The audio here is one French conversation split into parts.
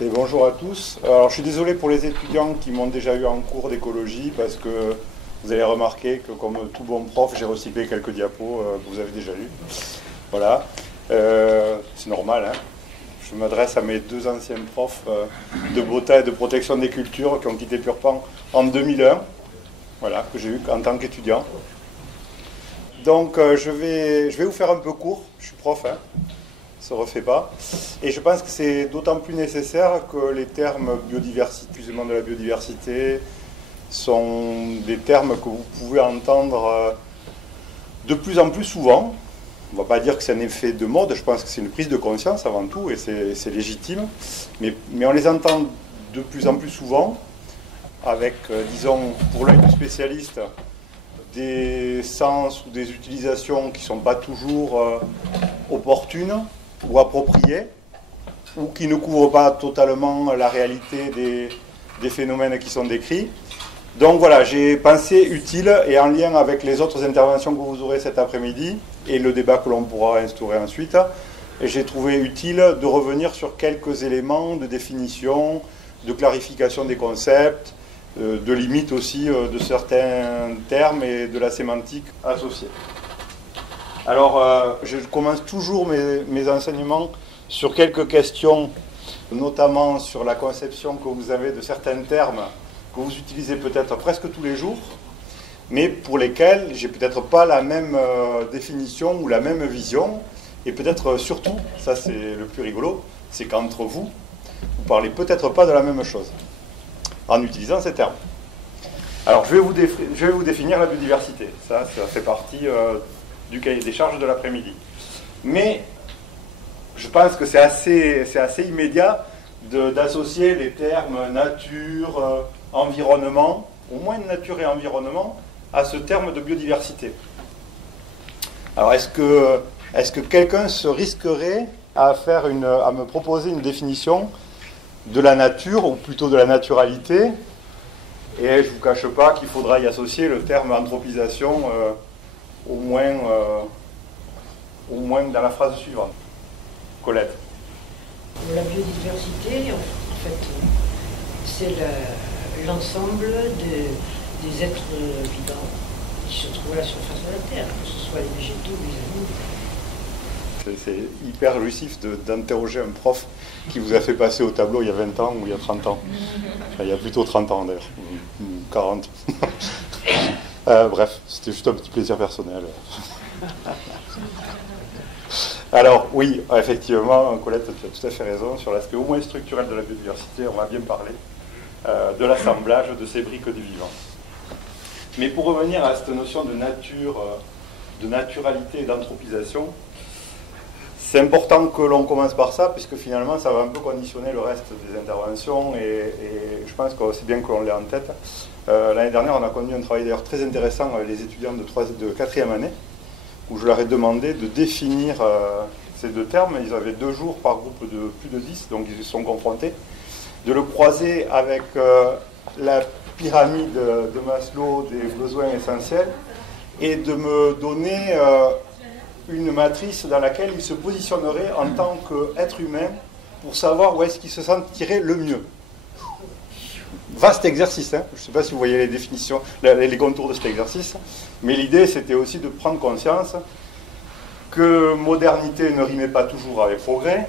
Et bonjour à tous. Alors je suis désolé pour les étudiants qui m'ont déjà eu en cours d'écologie parce que vous avez remarqué que comme tout bon prof, j'ai recyclé quelques diapos que vous avez déjà lus. Voilà. C'est normal, hein. Je m'adresse à mes deux anciens profs de BOTA et de protection des cultures qui ont quitté Purpan en 2001, voilà, que j'ai eu en tant qu'étudiant. Donc je vais vous faire un peu court, je suis prof, hein. Ça ne se refait pas. Et je pense que c'est d'autant plus nécessaire que les termes biodiversité, épuisement de la biodiversité, sont des termes que vous pouvez entendre de plus en plus souvent. On ne va pas dire que c'est un effet de mode, je pense que c'est une prise de conscience avant tout, et c'est légitime. Mais on les entend de plus en plus souvent, avec, disons, pour l'œil du spécialiste, des sens ou des utilisations qui ne sont pas toujours opportunes ou appropriées, ou qui ne couvrent pas totalement la réalité des phénomènes qui sont décrits. Donc voilà, j'ai pensé utile, et en lien avec les autres interventions que vous aurez cet après-midi, et le débat que l'on pourra instaurer ensuite, j'ai trouvé utile de revenir sur quelques éléments de définition, de clarification des concepts, de limite aussi de certains termes et de la sémantique associée. Alors, je commence toujours mes enseignements sur quelques questions, notamment sur la conception que vous avez de certains termes que vous utilisez peut-être presque tous les jours, mais pour lesquels j'ai peut-être pas la même définition ou la même vision, et peut-être surtout, ça c'est le plus rigolo, c'est qu'entre vous, vous parlez peut-être pas de la même chose en utilisant ces termes. Alors je vais vous définir la biodiversité, ça fait partie du cahier des charges de l'après-midi. Mais je pense que c'est assez immédiat d'associer les termes nature, environnement, au moins nature et environnement, à ce terme de biodiversité. Alors est-ce que quelqu'un se risquerait à me proposer une définition de la nature, ou plutôt de la naturalité, et je ne vous cache pas qu'il faudra y associer le terme anthropisation au moins dans la phrase suivante. Colette. La biodiversité, en fait, c'est l'ensemble des êtres vivants qui se trouvent à la surface de la Terre, que ce soit les végétaux ou les animaux. C'est hyper jouissif d'interroger un prof qui vous a fait passer au tableau il y a 20 ans ou il y a 30 ans. Enfin, il y a plutôt 30 ans d'ailleurs, ou 40. Bref, c'était juste un petit plaisir personnel. Alors oui, effectivement, Colette, tu as tout à fait raison, sur l'aspect au moins structurel de la biodiversité, on va bien parler de l'assemblage de ces briques du vivant. Mais pour revenir à cette notion de nature, de naturalité et d'anthropisation, c'est important que l'on commence par ça, puisque finalement ça va un peu conditionner le reste des interventions, et je pense que c'est bien que l'on l'ait en tête. L'année dernière, on a conduit un travail d'ailleurs très intéressant avec les étudiants de 4e année, où je leur ai demandé de définir ces deux termes. Ils avaient 2 jours par groupe de plus de 10, donc ils se sont confrontés, de le croiser avec la pyramide de Maslow des besoins essentiels, et de me donner une matrice dans laquelle il se positionnerait en tant qu'être humain pour savoir où est-ce qu'il se sentirait le mieux. Vaste exercice, hein. Je ne sais pas si vous voyez les définitions, les contours de cet exercice, mais l'idée c'était aussi de prendre conscience que modernité ne rimait pas toujours avec progrès,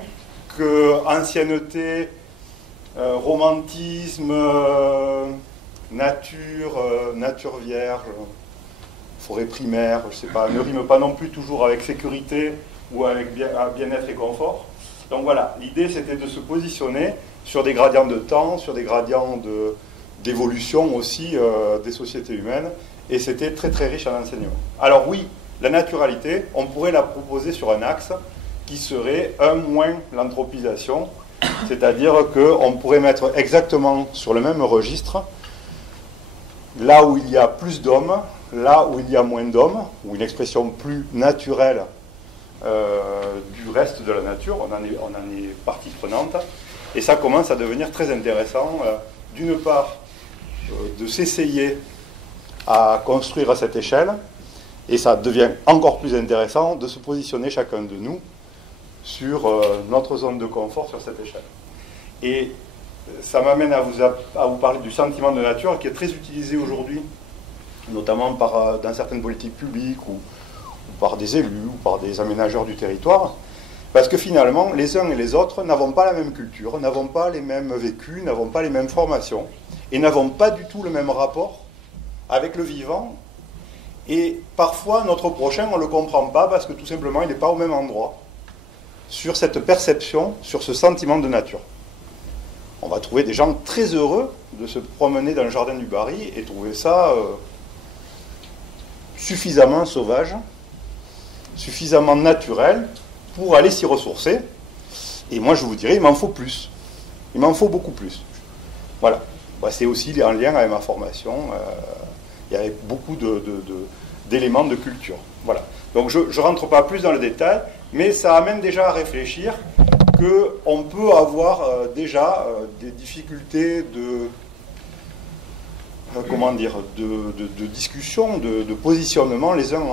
que ancienneté, romantisme, nature vierge, forêt primaire, je sais pas, ne rime pas non plus toujours avec sécurité ou avec bien-être et confort. Donc voilà, l'idée c'était de se positionner sur des gradients de temps, sur des gradients d'évolution aussi des sociétés humaines, et c'était très très riche en enseignements. Alors oui, la naturalité, on pourrait la proposer sur un axe qui serait moins l'anthropisation, c'est-à-dire qu'on pourrait mettre exactement sur le même registre là où il y a plus d'hommes, là où il y a moins d'hommes, ou une expression plus naturelle du reste de la nature, on en est partie prenante, et ça commence à devenir très intéressant, d'une part, de s'essayer à construire à cette échelle, et ça devient encore plus intéressant de se positionner chacun de nous sur notre zone de confort sur cette échelle. Et ça m'amène à vous parler du sentiment de nature qui est très utilisé aujourd'hui, notamment dans certaines politiques publiques ou par des élus ou par des aménageurs du territoire. Parce que finalement, les uns et les autres n'avons pas la même culture, n'avons pas les mêmes vécus, n'avons pas les mêmes formations, et n'avons pas du tout le même rapport avec le vivant. Et parfois, notre prochain, on ne le comprend pas parce que tout simplement, il n'est pas au même endroit sur cette perception, sur ce sentiment de nature. On va trouver des gens très heureux de se promener dans le jardin du Barry et trouver ça suffisamment sauvage, suffisamment naturel pour aller s'y ressourcer. Et moi, je vous dirais, il m'en faut plus. Il m'en faut beaucoup plus. Voilà. Bah, c'est aussi en lien avec ma formation. Il y avait beaucoup d'éléments de culture. Voilà. Donc, je ne rentre pas plus dans le détail, mais ça amène déjà à réfléchir qu'on peut avoir déjà des difficultés de discussion, de positionnement les uns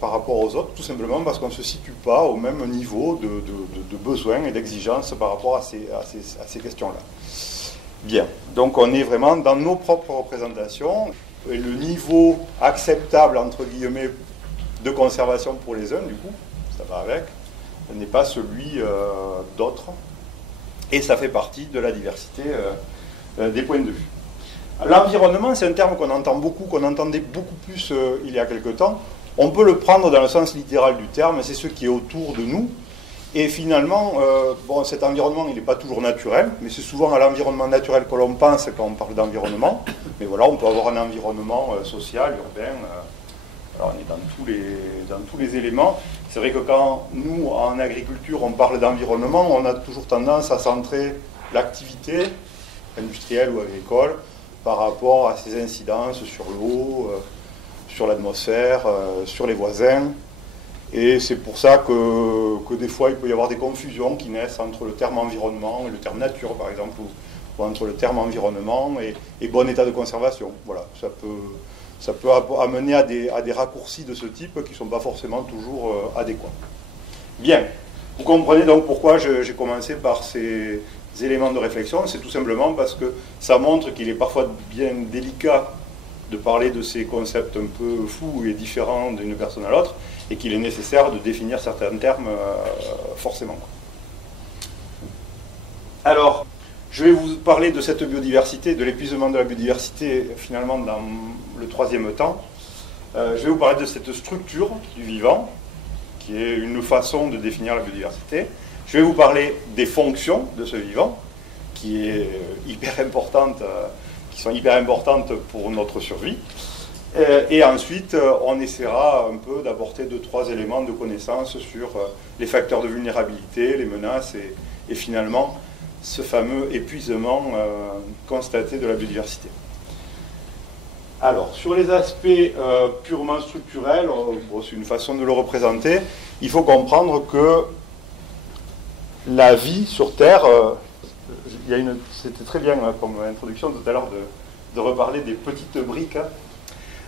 par rapport aux autres, tout simplement parce qu'on ne se situe pas au même niveau de besoins et d'exigences par rapport à ces questions-là. Bien, donc on est vraiment dans nos propres représentations, et le niveau acceptable, entre guillemets, de conservation pour les uns, du coup, ça va avec, n'est pas celui d'autres, et ça fait partie de la diversité des points de vue. L'environnement, c'est un terme qu'on entend beaucoup, qu'on entendait beaucoup plus il y a quelque temps. On peut le prendre dans le sens littéral du terme, c'est ce qui est autour de nous. Et finalement, cet environnement, il n'est pas toujours naturel, mais c'est souvent à l'environnement naturel que l'on pense quand on parle d'environnement. Mais voilà, on peut avoir un environnement social, urbain. Alors on est dans tous les éléments. C'est vrai que quand nous, en agriculture, on parle d'environnement, on a toujours tendance à centrer l'activité industrielle ou agricole par rapport à ses incidences sur l'eau, sur l'atmosphère, sur les voisins. Et c'est pour ça que des fois, il peut y avoir des confusions qui naissent entre le terme environnement et le terme nature, par exemple, ou entre le terme environnement et bon état de conservation. Voilà, ça peut amener à des raccourcis de ce type qui ne sont pas forcément toujours adéquats. Bien, vous comprenez donc pourquoi j'ai commencé par ces éléments de réflexion. C'est tout simplement parce que ça montre qu'il est parfois bien délicat de parler de ces concepts un peu fous et différents d'une personne à l'autre, et qu'il est nécessaire de définir certains termes forcément. Alors, je vais vous parler de cette biodiversité, de l'épuisement de la biodiversité, finalement, dans le troisième temps. Je vais vous parler de cette structure du vivant, qui est une façon de définir la biodiversité. Je vais vous parler des fonctions de ce vivant, qui sont hyper importantes pour notre survie. Et ensuite, on essaiera un peu d'apporter 2-3 éléments de connaissance sur les facteurs de vulnérabilité, les menaces et finalement ce fameux épuisement constaté de la biodiversité. Alors, sur les aspects purement structurels, c'est une façon de le représenter, il faut comprendre que la vie sur Terre, c'était très bien comme introduction tout à l'heure de reparler des petites briques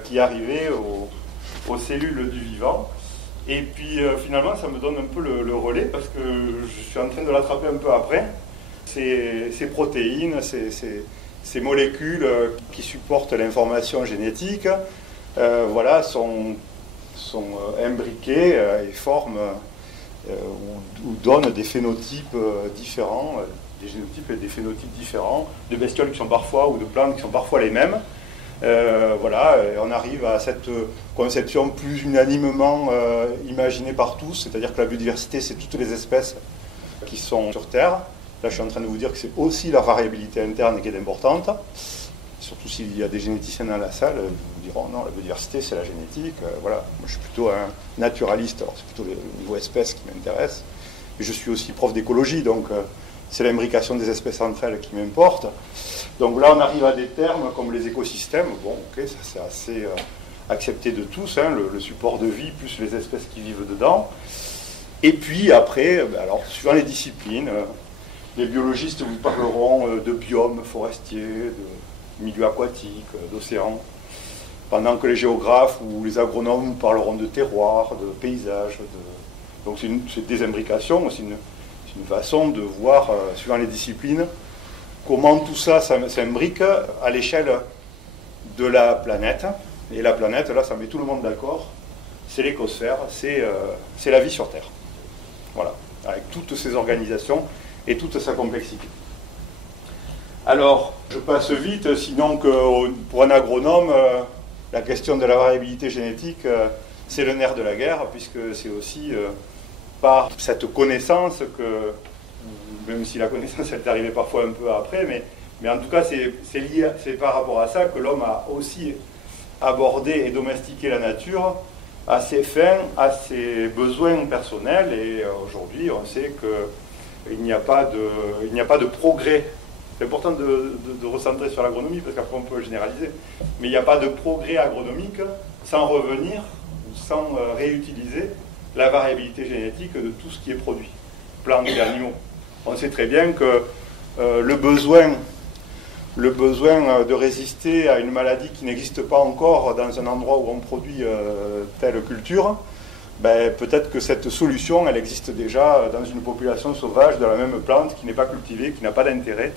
qui arrivaient aux cellules du vivant. Et puis finalement, ça me donne un peu le relais parce que je suis en train de l'attraper un peu après. Ces protéines, ces molécules qui supportent l'information génétique, sont imbriquées et forment ou donnent des phénotypes différents, des génotypes et des phénotypes différents, de bestioles qui sont parfois, ou de plantes qui sont parfois les mêmes. Et on arrive à cette conception plus unanimement imaginée par tous, c'est-à-dire que la biodiversité, c'est toutes les espèces qui sont sur Terre. Là, je suis en train de vous dire que c'est aussi la variabilité interne qui est importante. Surtout s'il y a des généticiens dans la salle, ils vous diront non, la biodiversité, c'est la génétique. Moi, je suis plutôt un naturaliste, alors c'est plutôt le niveau espèce qui m'intéresse. Mais je suis aussi prof d'écologie, donc c'est l'imbrication des espèces entre elles qui m'importe. Donc là, on arrive à des termes comme les écosystèmes. Bon, ok, ça c'est assez accepté de tous, le support de vie plus les espèces qui vivent dedans. Et puis après, alors suivant les disciplines, les biologistes vous parleront de biomes forestiers, de milieux aquatiques, d'océans, pendant que les géographes ou les agronomes vous parleront de terroirs, de paysages. Donc c'est des imbrications, c'est une façon de voir, suivant les disciplines, comment tout ça s'imbrique à l'échelle de la planète. Et la planète, là, ça met tout le monde d'accord, c'est l'écosphère, c'est la vie sur Terre. Voilà, avec toutes ces organisations et toute sa complexité. Alors, je passe vite, sinon que pour un agronome, la question de la variabilité génétique, c'est le nerf de la guerre, puisque c'est aussi par cette connaissance que, même si la connaissance elle est arrivée parfois un peu après, mais en tout cas c'est par rapport à ça que l'homme a aussi abordé et domestiqué la nature à ses fins, à ses besoins personnels, et aujourd'hui on sait qu'il n'y a pas de progrès. C'est important de recentrer sur l'agronomie parce qu'après on peut généraliser, mais il n'y a pas de progrès agronomique sans revenir ou sans réutiliser la variabilité génétique de tout ce qui est produit, plantes et animaux. On sait très bien que le besoin de résister à une maladie qui n'existe pas encore dans un endroit où on produit telle culture, peut-être que cette solution, elle existe déjà dans une population sauvage de la même plante qui n'est pas cultivée, qui n'a pas d'intérêt,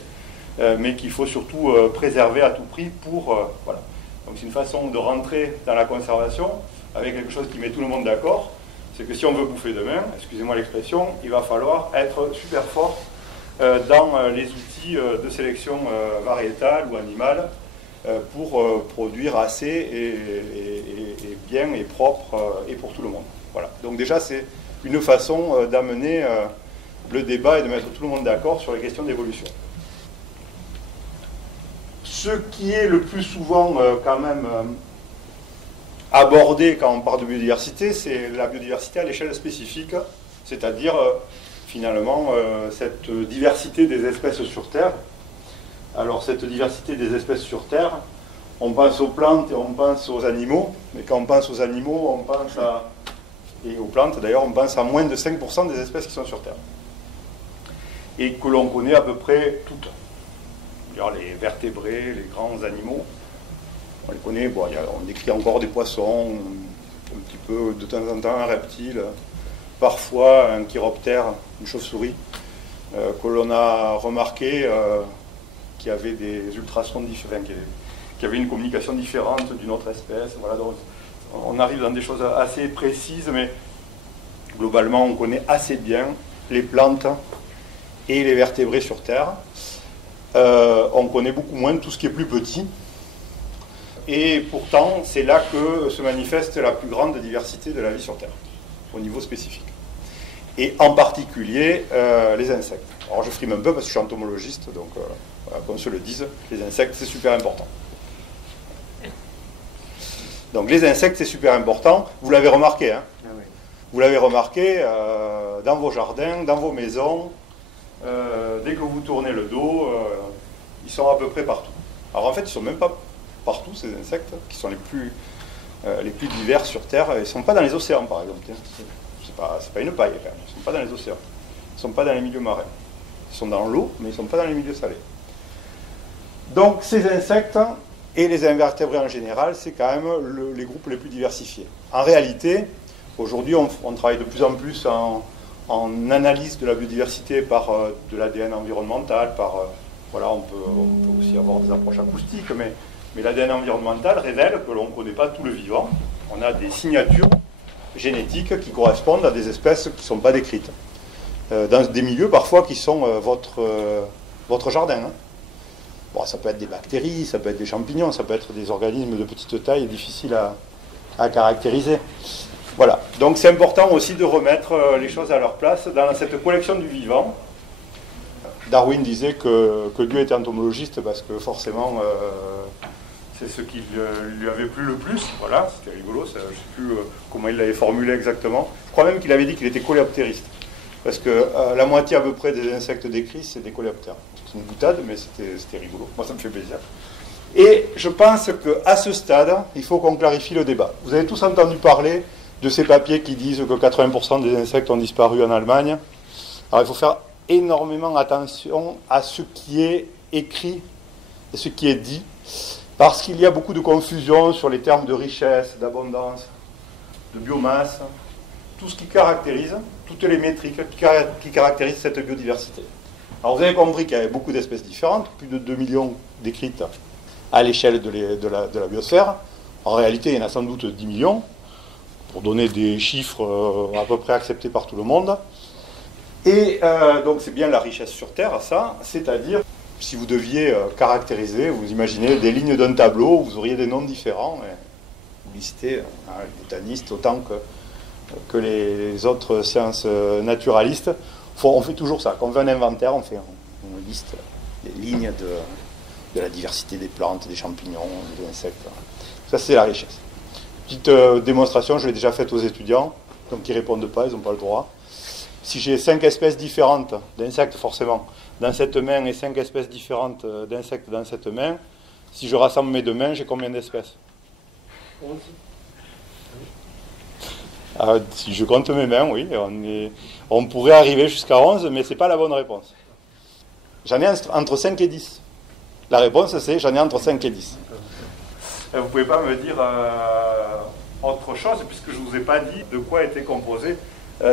mais qu'il faut surtout préserver à tout prix pour... voilà. Donc c'est une façon de rentrer dans la conservation avec quelque chose qui met tout le monde d'accord. C'est que si on veut bouffer demain, excusez-moi l'expression, il va falloir être super fort dans les outils de sélection variétale ou animale pour produire assez et bien et propre et pour tout le monde. Voilà. Donc déjà, c'est une façon d'amener le débat et de mettre tout le monde d'accord sur les questions d'évolution. Ce qui est le plus souvent quand même abordé quand on parle de biodiversité, c'est la biodiversité à l'échelle spécifique, c'est-à-dire finalement cette diversité des espèces sur Terre. Alors cette diversité des espèces sur Terre, on pense aux plantes et on pense aux animaux, mais quand on pense aux animaux, on pense et aux plantes d'ailleurs, on pense à moins de 5% des espèces qui sont sur Terre. Et que l'on connaît à peu près toutes. Alors, les vertébrés, les grands animaux, on les connaît, bon, on décrit encore des poissons, un petit peu de temps en temps un reptile, parfois un chiroptère, une chauve-souris, que l'on a remarqué qui avait des ultrasons différents, qui avait une communication différente d'une autre espèce. Voilà, donc on arrive dans des choses assez précises, mais globalement on connaît assez bien les plantes et les vertébrés sur Terre. On connaît beaucoup moins tout ce qui est plus petit. Et pourtant, c'est là que se manifeste la plus grande diversité de la vie sur Terre, au niveau spécifique. Et en particulier, les insectes. Alors je frime un peu parce que je suis entomologiste, donc voilà, qu'on se le dise, les insectes, c'est super important. Donc les insectes, c'est super important. Vous l'avez remarqué, hein. Ah oui. Vous l'avez remarqué dans vos jardins, dans vos maisons. Dès que vous tournez le dos, ils sont à peu près partout. Alors en fait, ils ne sont même pas partout, ces insectes, qui sont les plus divers sur Terre. Ils ne sont pas dans les océans, par exemple. C'est pas une paille, quand même. Ils ne sont pas dans les océans. Ils ne sont pas dans les milieux marins. Ils sont dans l'eau, mais ils ne sont pas dans les milieux salés. Donc ces insectes et les invertébrés en général, c'est quand même les groupes les plus diversifiés. En réalité, aujourd'hui, on travaille de plus en plus en analyse de la biodiversité par de l'ADN environnemental, voilà, on peut aussi avoir des approches acoustiques, mais l'ADN environnemental révèle que l'on ne connaît pas tout le vivant. On a des signatures génétiques qui correspondent à des espèces qui ne sont pas décrites, dans des milieux parfois qui sont votre jardin. Hein. Bon, ça peut être des bactéries, ça peut être des champignons, ça peut être des organismes de petite taille difficiles à caractériser. Voilà, donc c'est important aussi de remettre les choses à leur place dans cette collection du vivant. Darwin disait que Dieu était entomologiste parce que forcément c'est ce qui lui avait plu le plus. Voilà, c'était rigolo, je ne sais plus comment il l'avait formulé exactement. Je crois même qu'il avait dit qu'il était coléoptériste. Parce que la moitié à peu près des insectes décrits, c'est des coléoptères. C'est une boutade, mais c'était rigolo. Moi, ça me fait plaisir. Et je pense qu'à ce stade, il faut qu'on clarifie le débat. Vous avez tous entendu parler de ces papiers qui disent que 80% des insectes ont disparu en Allemagne. Alors il faut faire énormément attention à ce qui est écrit et ce qui est dit, parce qu'il y a beaucoup de confusion sur les termes de richesse, d'abondance, de biomasse, tout ce qui caractérise, toutes les métriques qui caractérisent cette biodiversité. Alors vous avez compris qu'il y avait beaucoup d'espèces différentes, plus de 2 millions décrites à l'échelle de la biosphère. En réalité, il y en a sans doute 10 millions, pour donner des chiffres à peu près acceptés par tout le monde. Et donc c'est bien la richesse sur Terre, ça, c'est-à-dire, si vous deviez caractériser, vous imaginez des lignes d'un tableau, vous auriez des noms différents, et vous listez les botanistes autant que les autres sciences naturalistes. On fait toujours ça, quand on fait un inventaire, on liste les lignes de la diversité des plantes, des champignons, des insectes. Ça, c'est la richesse. Petite démonstration, je l'ai déjà faite aux étudiants, donc ils ne répondent pas, ils n'ont pas le droit. Si j'ai 5 espèces différentes d'insectes, forcément, dans cette main, et 5 espèces différentes d'insectes dans cette main, si je rassemble mes deux mains, j'ai combien d'espèces? Si je compte mes mains, oui, on pourrait arriver jusqu'à 11, mais ce n'est pas la bonne réponse. J'en ai entre 5 et 10. La réponse, c'est j'en ai entre 5 et 10. Vous ne pouvez pas me dire autre chose, puisque je ne vous ai pas dit de quoi étaient composées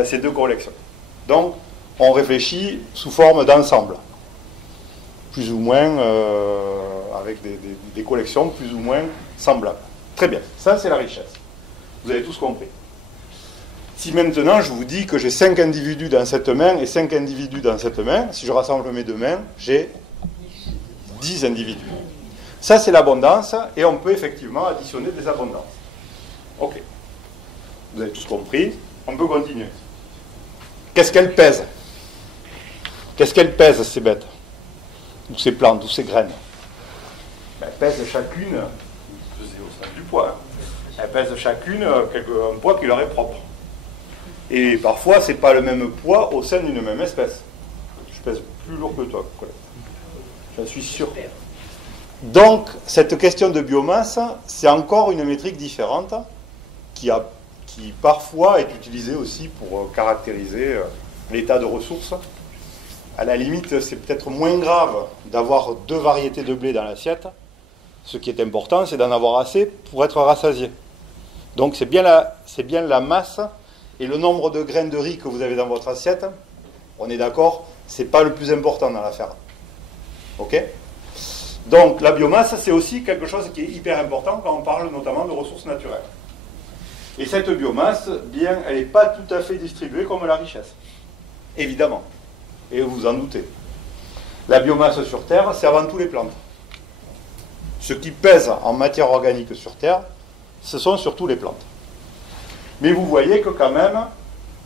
ces deux collections. Donc, on réfléchit sous forme d'ensemble, plus ou moins, avec des collections plus ou moins semblables. Très bien, ça c'est la richesse. Vous avez tous compris. Si maintenant je vous dis que j'ai 5 individus dans cette main et 5 individus dans cette main, si je rassemble mes deux mains, j'ai 10 individus. Ça c'est l'abondance, et on peut effectivement additionner des abondances. Ok. Vous avez tous compris, on peut continuer. Qu'est-ce qu'elles pèsent? Qu'est-ce qu'elles pèsent, ces bêtes? Ou ces plantes, ou ces graines? Elles pèsent chacune, c'est au sein du poids, elles pèsent chacune un poids qui leur est propre. Et parfois, ce n'est pas le même poids au sein d'une même espèce. Je pèse plus lourd que toi, collègue. J'en suis sûr. Donc, cette question de biomasse, c'est encore une métrique différente qui parfois est utilisée aussi pour caractériser l'état de ressources. À la limite, c'est peut-être moins grave d'avoir 2 variétés de blé dans l'assiette. Ce qui est important, c'est d'en avoir assez pour être rassasié. Donc, c'est bien la masse et le nombre de graines de riz que vous avez dans votre assiette. On est d'accord, c'est pas le plus important dans l'affaire. Ok? Donc, la biomasse, c'est aussi quelque chose qui est hyper important quand on parle notamment de ressources naturelles. Et cette biomasse, bien, elle n'est pas tout à fait distribuée comme la richesse. Évidemment. Et vous vous en doutez. La biomasse sur Terre, c'est avant tout les plantes. Ce qui pèse en matière organique sur Terre, ce sont surtout les plantes. Mais vous voyez que quand même,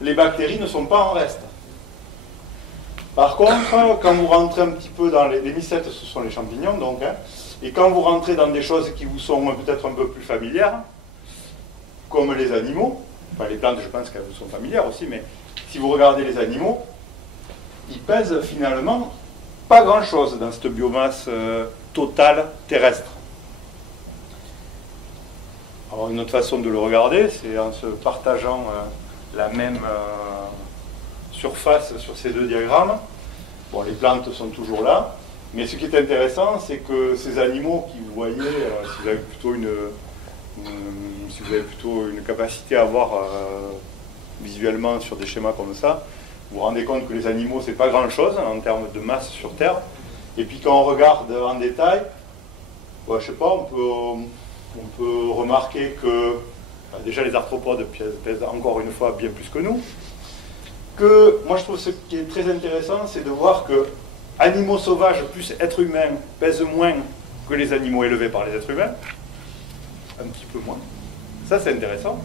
les bactéries ne sont pas en reste. Par contre, quand vous rentrez un petit peu dans les mycètes, ce sont les champignons, donc, hein, et quand vous rentrez dans des choses qui vous sont peut-être un peu plus familières, comme les animaux, enfin les plantes, je pense qu'elles vous sont familières aussi, mais si vous regardez les animaux, ils pèsent finalement pas grand-chose dans cette biomasse totale terrestre. Alors une autre façon de le regarder, c'est en se partageant la même surface sur ces deux diagrammes. Bon, les plantes sont toujours là, mais ce qui est intéressant, c'est que ces animaux qui vous voyez, si vous avez plutôt une capacité à voir visuellement sur des schémas comme ça, vous vous rendez compte que les animaux, c'est pas grand-chose en termes de masse sur Terre. Et puis quand on regarde en détail, je sais pas, on peut remarquer que déjà les arthropodes pèsent encore une fois bien plus que nous. Que moi je trouve ce qui est très intéressant, c'est de voir que animaux sauvages plus êtres humains pèsent moins que les animaux élevés par les êtres humains. Un petit peu moins. Ça c'est intéressant.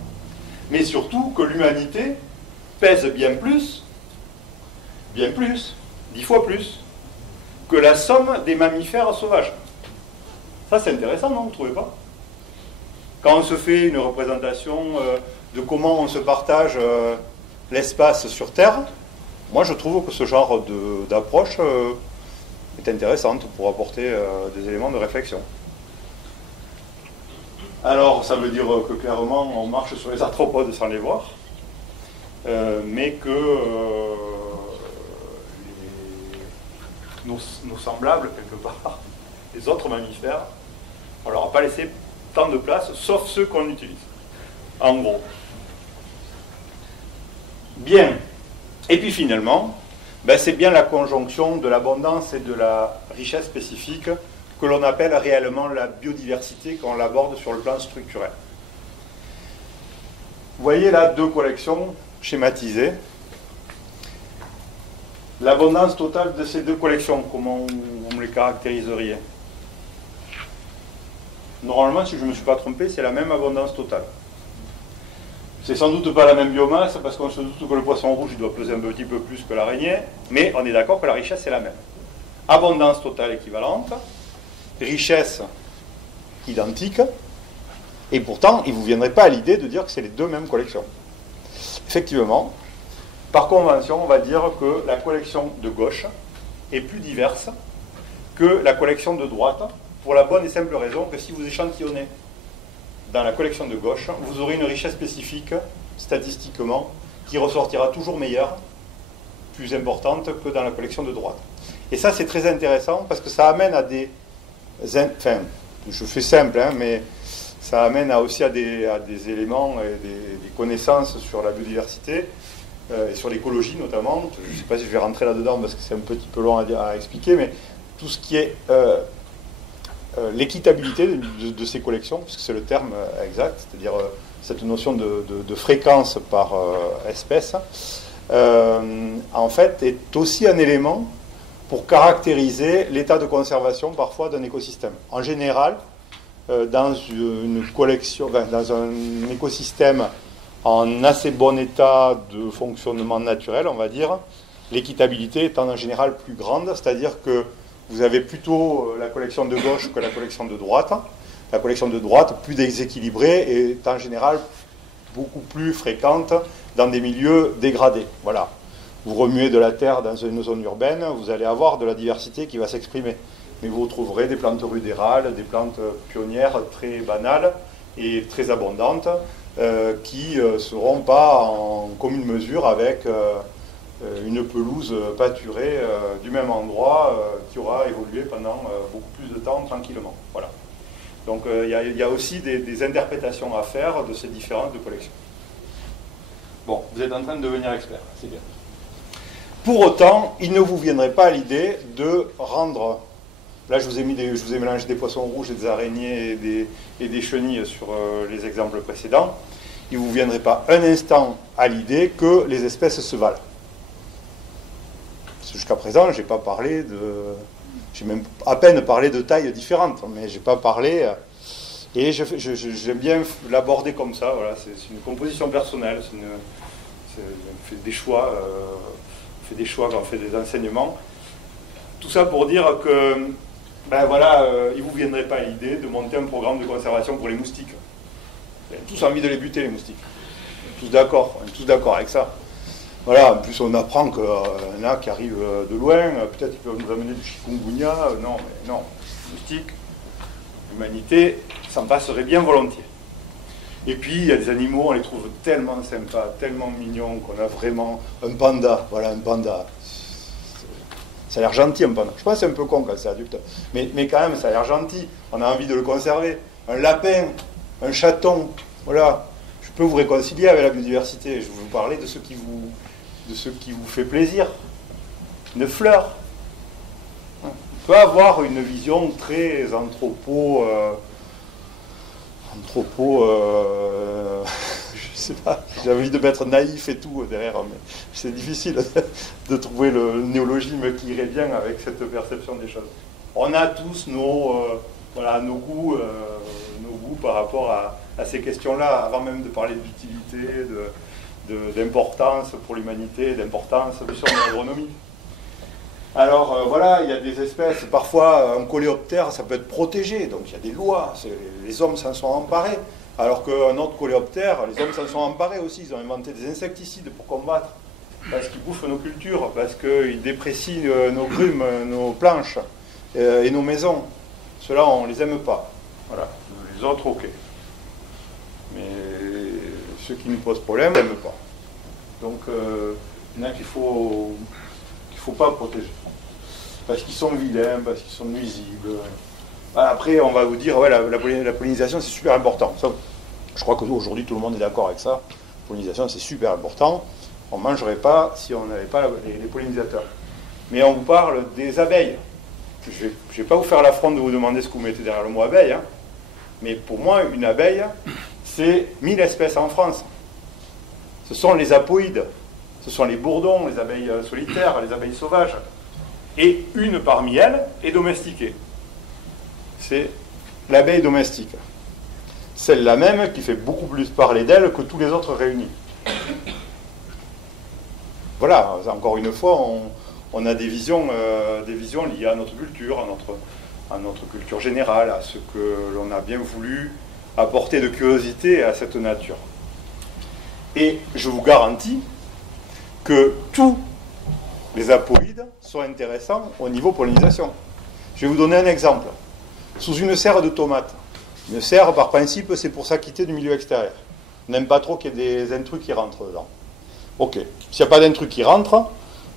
Mais surtout que l'humanité pèse bien plus, 10 fois plus, que la somme des mammifères sauvages. Ça c'est intéressant, non, vous ne trouvez pas? Quand on se fait une représentation de comment on se partage l'espace sur Terre, moi je trouve que ce genre d'approche est intéressante pour apporter des éléments de réflexion. Alors ça veut dire que clairement on marche sur les arthropodes sans les voir, mais que nos semblables, quelque part, les autres mammifères, on leur a pas laissé tant de place, sauf ceux qu'on utilise, en gros. Bien. Et puis finalement, Ben, c'est bien la conjonction de l'abondance et de la richesse spécifique que l'on appelle réellement la biodiversité quand on l'aborde sur le plan structurel. Vous voyez là deux collections schématisées. L'abondance totale de ces deux collections, comment vous me les caractériseriez? Normalement, si je ne me suis pas trompé, c'est la même abondance totale. C'est sans doute pas la même biomasse, parce qu'on se doute que le poisson rouge il doit peser un petit peu plus que l'araignée, mais on est d'accord que la richesse est la même. Abondance totale équivalente, richesse identique, et pourtant, il ne vous viendrait pas à l'idée de dire que c'est les deux mêmes collections. Effectivement, par convention, on va dire que la collection de gauche est plus diverse que la collection de droite, pour la bonne et simple raison que si vous échantillonnez dans la collection de gauche, vous aurez une richesse spécifique, statistiquement, qui ressortira toujours meilleure, plus importante que dans la collection de droite. Et ça, c'est très intéressant, parce que ça amène à des... Enfin, je fais simple, hein, mais ça amène aussi à des éléments et des connaissances sur la biodiversité, et sur l'écologie notamment. Je ne sais pas si je vais rentrer là-dedans, parce que c'est un petit peu long à expliquer, mais tout ce qui est... l'équitabilité de ces collections, puisque c'est le terme exact, c'est-à-dire cette notion de fréquence par espèce, en fait, est aussi un élément pour caractériser l'état de conservation parfois d'un écosystème. En général, dans une collection, dans un écosystème en assez bon état de fonctionnement naturel, on va dire, l'équitabilité étant en général plus grande, c'est-à-dire que vous avez plutôt la collection de gauche que la collection de droite. La collection de droite, plus déséquilibrée, est en général beaucoup plus fréquente dans des milieux dégradés. Voilà. Vous remuez de la terre dans une zone urbaine, vous allez avoir de la diversité qui va s'exprimer. Mais vous trouverez des plantes rudérales, des plantes pionnières très banales et très abondantes, qui ne seront pas en commune mesure avec... une pelouse pâturée du même endroit qui aura évolué pendant beaucoup plus de temps tranquillement. Voilà. Donc il y a aussi des interprétations à faire de ces différences de collections. Bon, vous êtes en train de devenir expert, c'est bien. Pour autant, il ne vous viendrait pas à l'idée de rendre... Là, je vous ai mélangé des poissons rouges et des araignées et des chenilles sur les exemples précédents. Il ne vous viendrait pas un instant à l'idée que les espèces se valent. Jusqu'à présent, j'ai pas parlé de... J'ai même à peine parlé de tailles différentes, mais j'ai pas parlé... Et j'aime bien l'aborder comme ça, voilà, c'est une composition personnelle, on fait des choix, quand on fait des enseignements. Tout ça pour dire que, ben voilà, il ne vous viendrait pas à l'idée de monter un programme de conservation pour les moustiques. Vous avez tous envie de les buter, les moustiques. On est tous d'accord avec ça. Voilà, en plus on apprend qu'il y en a qui arrivent de loin, peut-être qu'ils peuvent nous amener du chikungunya, non, mais non, moustique, l'humanité s'en passerait bien volontiers. Et puis il y a des animaux, on les trouve tellement sympas, tellement mignons, qu'on a vraiment un panda, voilà un panda. Ça a l'air gentil un panda. Je pense que c'est un peu con quand c'est adulte, mais quand même ça a l'air gentil, on a envie de le conserver. Un lapin, un chaton, voilà. Je peux vous réconcilier avec la biodiversité, je vais vous parler de ce qui vous fait plaisir. Une fleur. On peut avoir une vision très je sais pas, j'ai envie de mettre naïf et tout derrière, mais c'est difficile de trouver le néologisme qui irait bien avec cette perception des choses. On a tous nos goûts par rapport à ces questions-là, avant même de parler d'utilité, d'importance pour l'humanité, d'importance sur l'agronomie. Alors voilà, il y a des espèces, parfois un coléoptère, ça peut être protégé, donc il y a des lois, les hommes s'en sont emparés, alors qu'un autre coléoptère, les hommes s'en sont emparés aussi, ils ont inventé des insecticides pour combattre, parce qu'ils bouffent nos cultures, parce qu'ils déprécient nos grumes, nos planches et nos maisons. Ceux-là, on ne les aime pas. Voilà, les autres, ok. Mais ceux qui nous posent problème, on ne les aime pas. Donc, il y en a qu'il ne faut pas protéger. Parce qu'ils sont vilains, parce qu'ils sont nuisibles. Après, on va vous dire, ouais, la pollinisation, c'est super important. Ça, je crois qu'aujourd'hui, tout le monde est d'accord avec ça. La pollinisation, c'est super important. On ne mangerait pas si on n'avait pas les pollinisateurs. Mais on vous parle des abeilles. Je ne vais pas vous faire l'affront de vous demander ce que vous mettez derrière le mot abeille, hein. Mais pour moi, une abeille, c'est 1000 espèces en France. Ce sont les apoïdes, ce sont les bourdons, les abeilles solitaires, les abeilles sauvages. Et une parmi elles est domestiquée. C'est l'abeille domestique. Celle-là même qui fait beaucoup plus parler d'elle que tous les autres réunis. Voilà, encore une fois, on a des visions liées à notre culture, à notre culture générale, à ce que l'on a bien voulu apporter de curiosité à cette nature. Et je vous garantis que tous les apoïdes sont intéressants au niveau pollinisation. Je vais vous donner un exemple. Sous une serre de tomates, une serre, par principe, c'est pour s'acquitter du milieu extérieur. On n'aime pas trop qu'il y ait des intrus qui rentrent dedans. Ok, s'il n'y a pas d'intrus qui rentrent,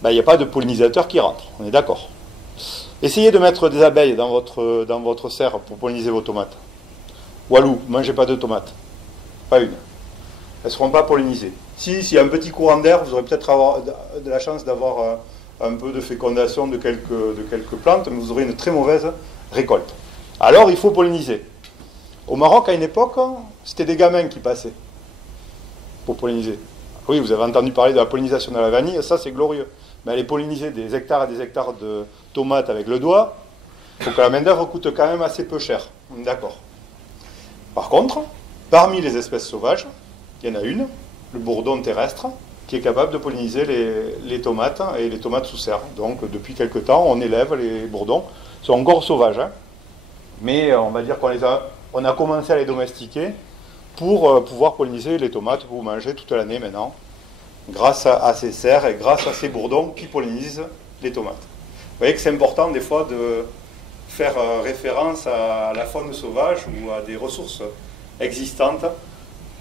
ben, il n'y a pas de pollinisateurs qui rentrent, on est d'accord. Essayez de mettre des abeilles dans votre serre pour polliniser vos tomates. Walou, ne mangez pas de tomates. Pas une. Elles ne seront pas pollinisées. S'il y a un petit courant d'air, vous aurez peut-être de la chance d'avoir un peu de fécondation de quelques plantes, mais vous aurez une très mauvaise récolte. Alors, il faut polliniser. Au Maroc, à une époque, c'était des gamins qui passaient pour polliniser. Oui, vous avez entendu parler de la pollinisation de la vanille, ça c'est glorieux. Mais aller polliniser des hectares et des hectares de tomates avec le doigt, il faut que la main-d'œuvre coûte quand même assez peu cher. D'accord. Par contre, parmi les espèces sauvages, il y en a une, le bourdon terrestre, qui est capable de polliniser les tomates et les tomates sous serre. Donc depuis quelque temps, on élève les bourdons. Ils sont encore sauvages, hein, mais on va dire qu'on a commencé à les domestiquer pour pouvoir polliniser les tomates que vous mangez toute l'année maintenant, grâce à ces serres et grâce à ces bourdons qui pollinisent les tomates. Vous voyez que c'est important des fois de faire référence à la faune sauvage ou à des ressources existantes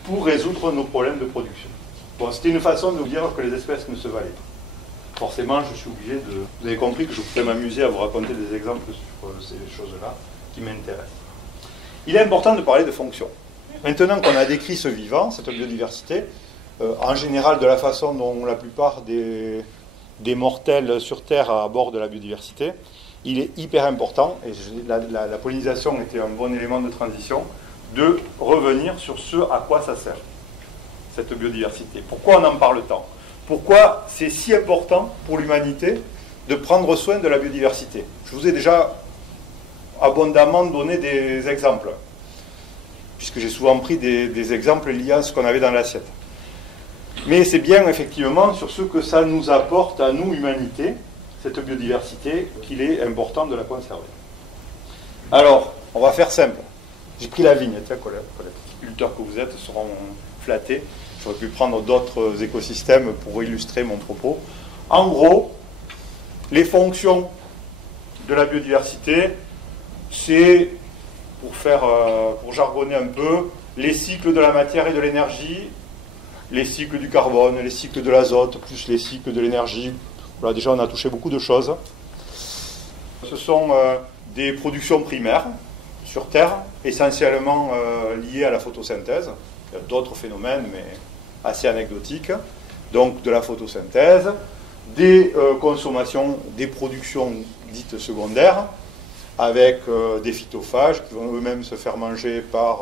pour résoudre nos problèmes de production. Bon, c'était une façon de vous dire que les espèces ne se valaient pas. Forcément, je suis obligé de... Vous avez compris que je pourrais m'amuser à vous raconter des exemples sur ces choses-là qui m'intéressent. Il est important de parler de fonction. Maintenant qu'on a décrit ce vivant, cette biodiversité, en général de la façon dont la plupart des mortels sur Terre abordent la biodiversité, il est hyper important, et la pollinisation était un bon élément de transition, de revenir sur ce à quoi ça sert, cette biodiversité. Pourquoi on en parle tant? Pourquoi c'est si important pour l'humanité de prendre soin de la biodiversité? Je vous ai déjà abondamment donné des exemples, puisque j'ai souvent pris des exemples liés à ce qu'on avait dans l'assiette. Mais c'est bien effectivement sur ce que ça nous apporte à nous, humanité, cette biodiversité, qu'il est important de la conserver. Alors, on va faire simple. J'ai pris la vigne, tiens, les viticulteurs que vous êtes seront flattés. J'aurais pu prendre d'autres écosystèmes pour illustrer mon propos. En gros, les fonctions de la biodiversité, c'est, pour jargonner un peu, les cycles de la matière et de l'énergie, les cycles du carbone, les cycles de l'azote, plus les cycles de l'énergie. Voilà, déjà, on a touché beaucoup de choses. Ce sont des productions primaires sur Terre, essentiellement liées à la photosynthèse. Il y a d'autres phénomènes, mais assez anecdotiques. Donc, de la photosynthèse, des consommations, des productions dites secondaires, avec des phytophages qui vont eux-mêmes se faire manger par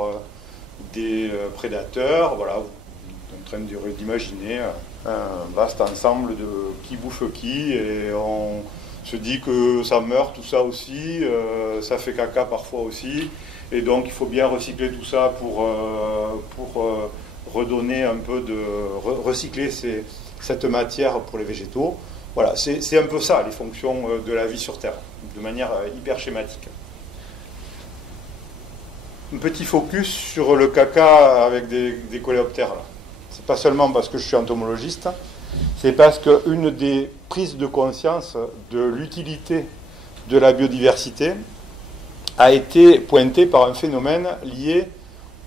des prédateurs. Voilà, vous êtes en train d'imaginer un vaste ensemble de qui bouffe qui, et on se dit que ça meurt tout ça aussi, ça fait caca parfois aussi, et donc il faut bien recycler tout ça pour redonner un peu de... recycler cette matière pour les végétaux. Voilà, c'est un peu ça, les fonctions de la vie sur Terre, de manière hyper schématique. Un petit focus sur le caca avec des coléoptères, là. C'est pas seulement parce que je suis entomologiste, c'est parce qu'une des prises de conscience de l'utilité de la biodiversité a été pointée par un phénomène lié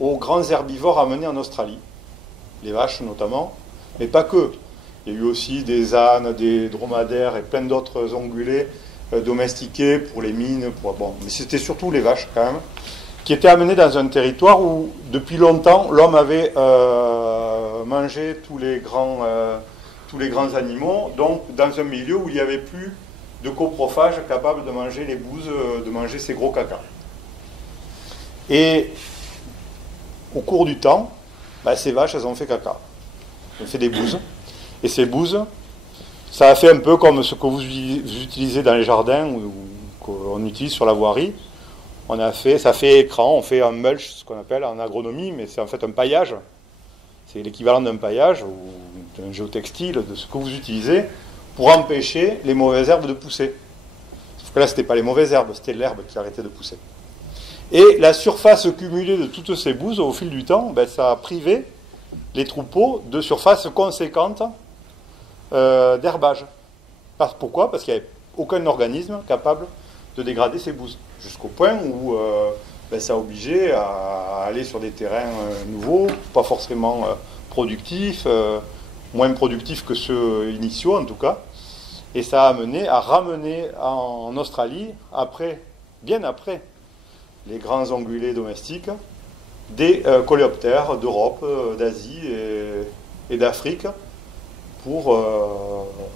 aux grands herbivores amenés en Australie, les vaches notamment, mais pas que. Il y a eu aussi des ânes, des dromadaires et plein d'autres ongulés domestiqués pour les mines, mais c'était surtout les vaches quand même, qui étaient amenés dans un territoire où, depuis longtemps, l'homme avait mangé tous les grands tous les grands animaux, donc dans un milieu où il n'y avait plus de coprophage capable de manger les bouses, de manger ces gros caca. Et au cours du temps, ces vaches, elles ont fait caca. Elles ont fait des bouses. Et ces bouses, ça a fait un peu comme ce que vous utilisez dans les jardins ou qu'on utilise sur la voirie. Ça fait écran, on fait un mulch, ce qu'on appelle en agronomie, mais c'est en fait un paillage. C'est l'équivalent d'un paillage ou d'un géotextile, de ce que vous utilisez pour empêcher les mauvaises herbes de pousser. Sauf que là, ce n'était pas les mauvaises herbes, c'était l'herbe qui arrêtait de pousser. Et la surface cumulée de toutes ces bouses, au fil du temps, ça a privé les troupeaux de surfaces conséquentes d'herbage. Pourquoi? Parce qu'il n'y avait aucun organisme capable de dégrader ces bouses. Jusqu'au point où ça a obligé à aller sur des terrains nouveaux, pas forcément productifs, moins productifs que ceux initiaux en tout cas. Et ça a amené à ramener en Australie, bien après les grands ongulés domestiques, des coléoptères d'Europe, d'Asie et d'Afrique pour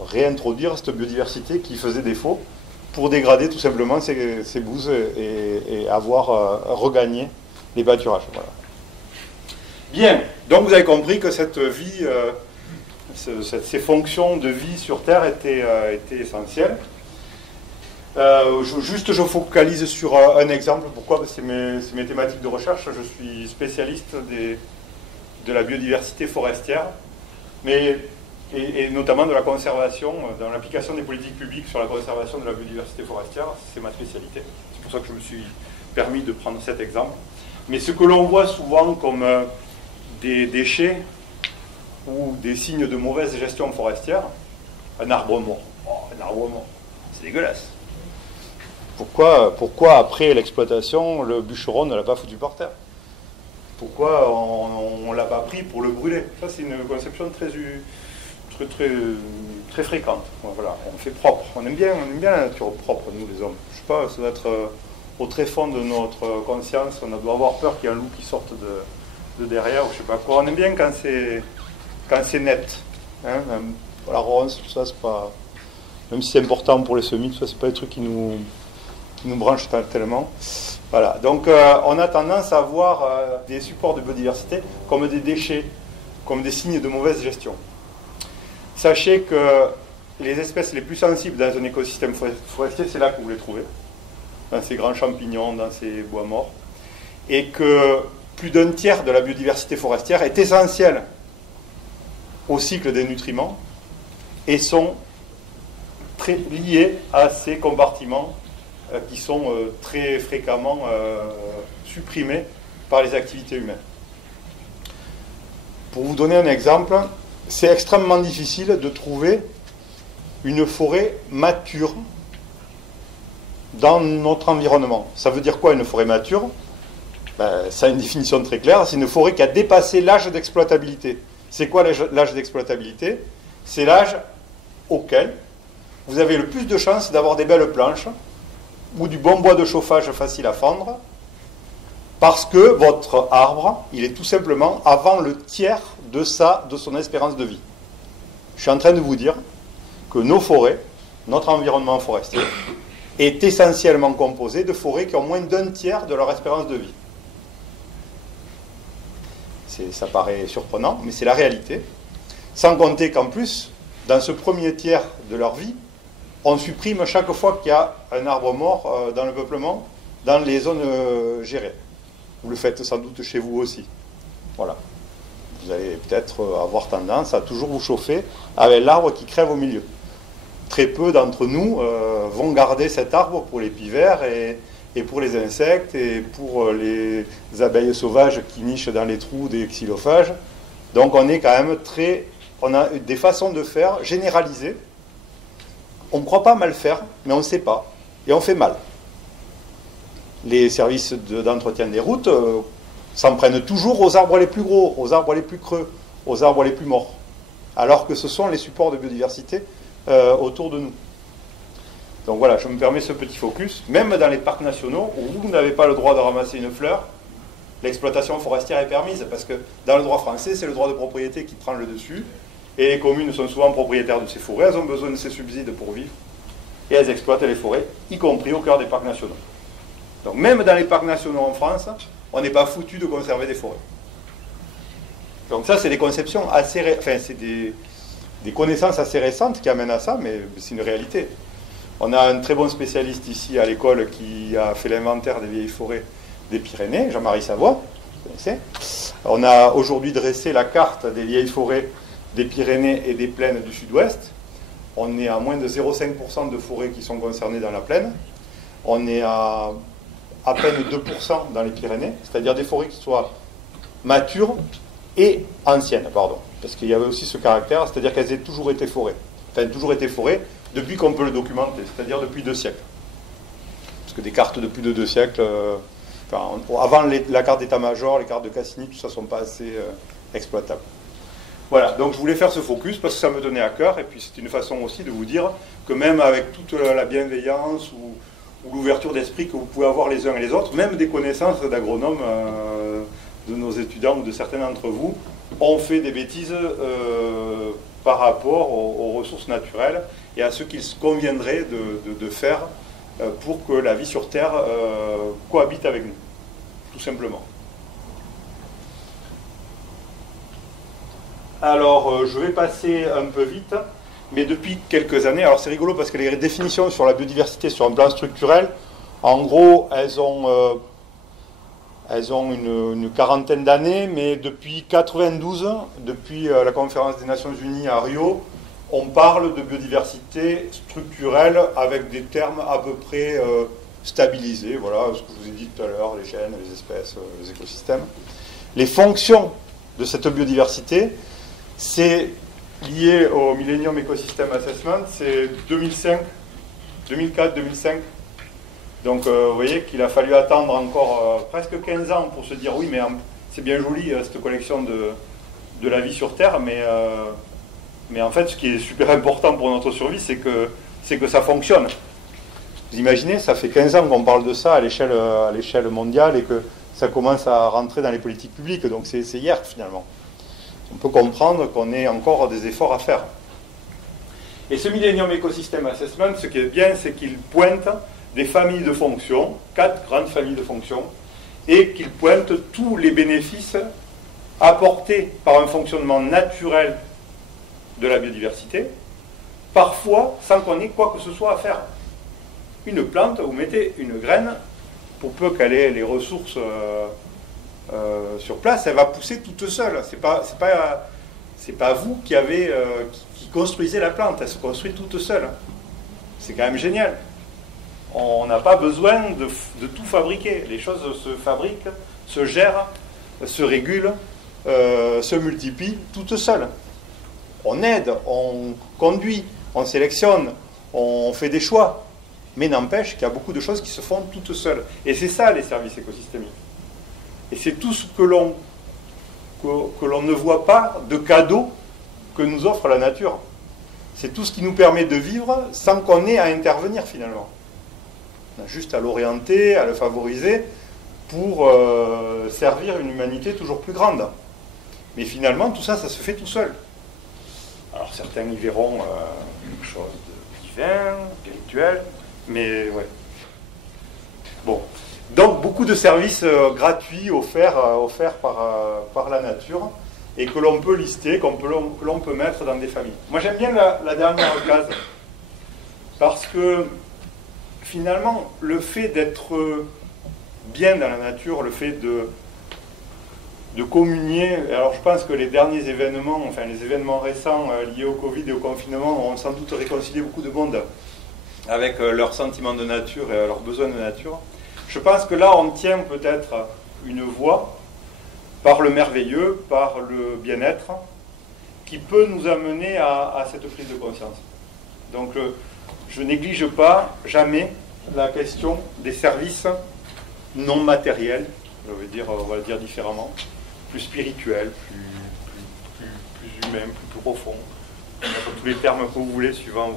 réintroduire cette biodiversité qui faisait défaut, pour dégrader tout simplement ces bouses et avoir regagné les pâturages. Voilà. Bien, donc vous avez compris que cette vie, ces fonctions de vie sur Terre étaient essentielles. Je focalise sur un exemple. Pourquoi? Parce que c'est mes thématiques de recherche. Je suis spécialiste de la biodiversité forestière, et notamment de la conservation, dans l'application des politiques publiques sur la conservation de la biodiversité forestière. C'est ma spécialité. C'est pour ça que je me suis permis de prendre cet exemple. Mais ce que l'on voit souvent comme des déchets ou des signes de mauvaise gestion forestière, un arbre mort. Oh, un arbre mort, c'est dégueulasse. Pourquoi après l'exploitation, le bûcheron ne l'a pas foutu par terre? Pourquoi on ne l'a pas pris pour le brûler? Ça, c'est une conception très fréquente. Voilà, on fait propre. On aime bien la nature propre, nous les hommes. Je ne sais pas, ça doit être au très fond de notre conscience. On doit avoir peur qu'il y ait un loup qui sorte de derrière, ou je ne sais pas quoi. On aime bien quand c'est net. Hein, la ronce, tout ça, c'est pas... Même si c'est important pour les semis, tout ça, c'est pas des trucs qui nous branchent tellement. Voilà. Donc, on a tendance à voir des supports de biodiversité comme des déchets, comme des signes de mauvaise gestion. Sachez que les espèces les plus sensibles dans un écosystème forestier, c'est là que vous les trouvez, dans ces grands champignons, dans ces bois morts, et que plus d'un tiers de la biodiversité forestière est essentielle au cycle des nutriments et sont très liés à ces compartiments qui sont très fréquemment supprimés par les activités humaines. Pour vous donner un exemple, c'est extrêmement difficile de trouver une forêt mature dans notre environnement. Ça veut dire quoi, une forêt mature? Ça a une définition très claire, c'est une forêt qui a dépassé l'âge d'exploitabilité. C'est quoi l'âge d'exploitabilité? C'est l'âge auquel vous avez le plus de chances d'avoir des belles planches ou du bon bois de chauffage facile à fendre, parce que votre arbre, il est tout simplement avant le tiers de son espérance de vie. Je suis en train de vous dire que nos forêts, notre environnement forestier, est essentiellement composé de forêts qui ont moins d'un tiers de leur espérance de vie. Ça paraît surprenant, mais c'est la réalité. Sans compter qu'en plus, dans ce premier tiers de leur vie, on supprime chaque fois qu'il y a un arbre mort dans le peuplement, dans les zones gérées. Vous le faites sans doute chez vous aussi. Voilà. Vous allez peut-être avoir tendance à toujours vous chauffer avec l'arbre qui crève au milieu. Très peu d'entre nous vont garder cet arbre pour les pivers et pour les insectes et pour les abeilles sauvages qui nichent dans les trous des xylophages. Donc on est quand même on a des façons de faire généralisées. On ne croit pas mal faire, mais on ne sait pas. Et on fait mal. Les services d'entretien des routes s'en prennent toujours aux arbres les plus gros, aux arbres les plus creux, aux arbres les plus morts. Alors que ce sont les supports de biodiversité autour de nous. Donc voilà, je me permets ce petit focus. Même dans les parcs nationaux, où vous n'avez pas le droit de ramasser une fleur, l'exploitation forestière est permise, parce que dans le droit français, c'est le droit de propriété qui prend le dessus, Et les communes sont souvent propriétaires de ces forêts, elles ont besoin de ces subsides pour vivre, et elles exploitent les forêts, y compris au cœur des parcs nationaux. Donc même dans les parcs nationaux en France, on n'est pas foutu de conserver des forêts. Donc ça, c'est des conceptions assez... Enfin, c'est des connaissances assez récentes qui amènent à ça, mais c'est une réalité. On a un très bon spécialiste ici à l'école qui a fait l'inventaire des vieilles forêts des Pyrénées, Jean-Marie Savoie, vous connaissez. On a aujourd'hui dressé la carte des vieilles forêts des Pyrénées et des plaines du sud-ouest. On est à moins de 0,5% de forêts qui sont concernées dans la plaine. On est à peine 2% dans les Pyrénées, c'est-à-dire des forêts qui soient matures et anciennes, pardon. Parce qu'il y avait aussi ce caractère, c'est-à-dire qu'elles aient toujours été forêts. Enfin, toujours été forêts depuis qu'on peut le documenter, c'est-à-dire depuis 2 siècles. Parce que des cartes de plus de 2 siècles, avant la carte d'état-major, les cartes de Cassini, tout ça ne sont pas assez exploitables. Voilà, donc je voulais faire ce focus parce que ça me tenait à cœur, et puis c'est une façon aussi de vous dire que même avec toute la bienveillance ou l'ouverture d'esprit que vous pouvez avoir les uns et les autres, même des connaissances d'agronomes de nos étudiants ou de certains d'entre vous, ont fait des bêtises par rapport aux ressources naturelles et à ce qu'il conviendrait de faire pour que la vie sur Terre cohabite avec nous, tout simplement. Alors, je vais passer un peu vite, mais depuis quelques années, alors c'est rigolo parce que les définitions sur la biodiversité sur un plan structurel, en gros, elles ont une quarantaine d'années, mais depuis 92, depuis la conférence des Nations Unies à Rio, on parle de biodiversité structurelle avec des termes à peu près stabilisés, voilà, ce que je vous ai dit tout à l'heure, les gènes, les espèces, les écosystèmes. Les fonctions de cette biodiversité, c'est lié au Millennium Ecosystem Assessment, c'est 2004-2005. Donc vous voyez qu'il a fallu attendre encore presque 15 ans pour se dire oui, mais c'est bien joli cette collection de la vie sur Terre, mais en fait ce qui est super important pour notre survie, c'est que ça fonctionne. Vous imaginez, ça fait 15 ans qu'on parle de ça à l'échelle mondiale et que ça commence à rentrer dans les politiques publiques, donc c'est hier finalement. On peut comprendre qu'on ait encore des efforts à faire. Et ce Millennium Ecosystem Assessment, ce qui est bien, c'est qu'il pointe des familles de fonctions, 4 grandes familles de fonctions, et qu'il pointe tous les bénéfices apportés par un fonctionnement naturel de la biodiversité, parfois sans qu'on ait quoi que ce soit à faire. Une plante, vous mettez une graine, pour peu qu'elle ait les ressources sur place, elle va pousser toute seule. C'est pas vous qui construisez la plante, elle se construit toute seule. C'est quand même génial. On n'a pas besoin de tout fabriquer. Les choses se fabriquent, se gèrent, se régulent, se multiplient toutes seules. On aide, on conduit, on sélectionne, on fait des choix. Mais n'empêche qu'il y a beaucoup de choses qui se font toutes seules. Et c'est ça les services écosystémiques. Et c'est tout ce que l'on ne voit pas de cadeaux que nous offre la nature. C'est tout ce qui nous permet de vivre sans qu'on ait à intervenir finalement. On a juste à l'orienter, à le favoriser pour servir une humanité toujours plus grande. Mais finalement, tout ça, ça se fait tout seul. Alors certains y verront quelque chose de divin, spirituel, mais ouais. Bon. Donc beaucoup de services gratuits offerts par la nature et que l'on peut lister, que l'on peut mettre dans des familles. Moi j'aime bien la dernière case parce que finalement le fait d'être bien dans la nature, le fait de communier, alors je pense que les derniers événements, enfin les événements récents liés au Covid et au confinement ont sans doute réconcilié beaucoup de monde avec leur sentiment de nature et leurs besoins de nature. Je pense que là, on tient peut-être une voie par le merveilleux, par le bien-être, qui peut nous amener à cette prise de conscience. Donc, je néglige pas jamais la question des services non matériels, on va le dire différemment, plus spirituels, plus humains, plus profonds, tous les termes que vous voulez suivant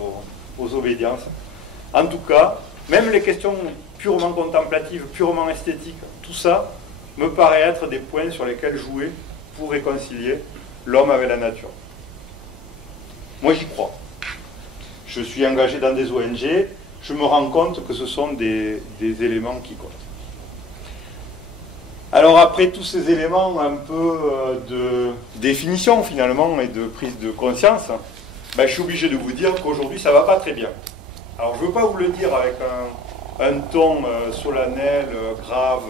vos obédiences. En tout cas, même les questions purement contemplatives, purement esthétiques, tout ça me paraît être des points sur lesquels jouer pour réconcilier l'homme avec la nature. Moi, j'y crois. Je suis engagé dans des ONG, je me rends compte que ce sont des éléments qui comptent. Alors après tous ces éléments un peu de définition finalement et de prise de conscience, ben, je suis obligé de vous dire qu'aujourd'hui ça ne va pas très bien. Alors je ne veux pas vous le dire avec un ton solennel, grave,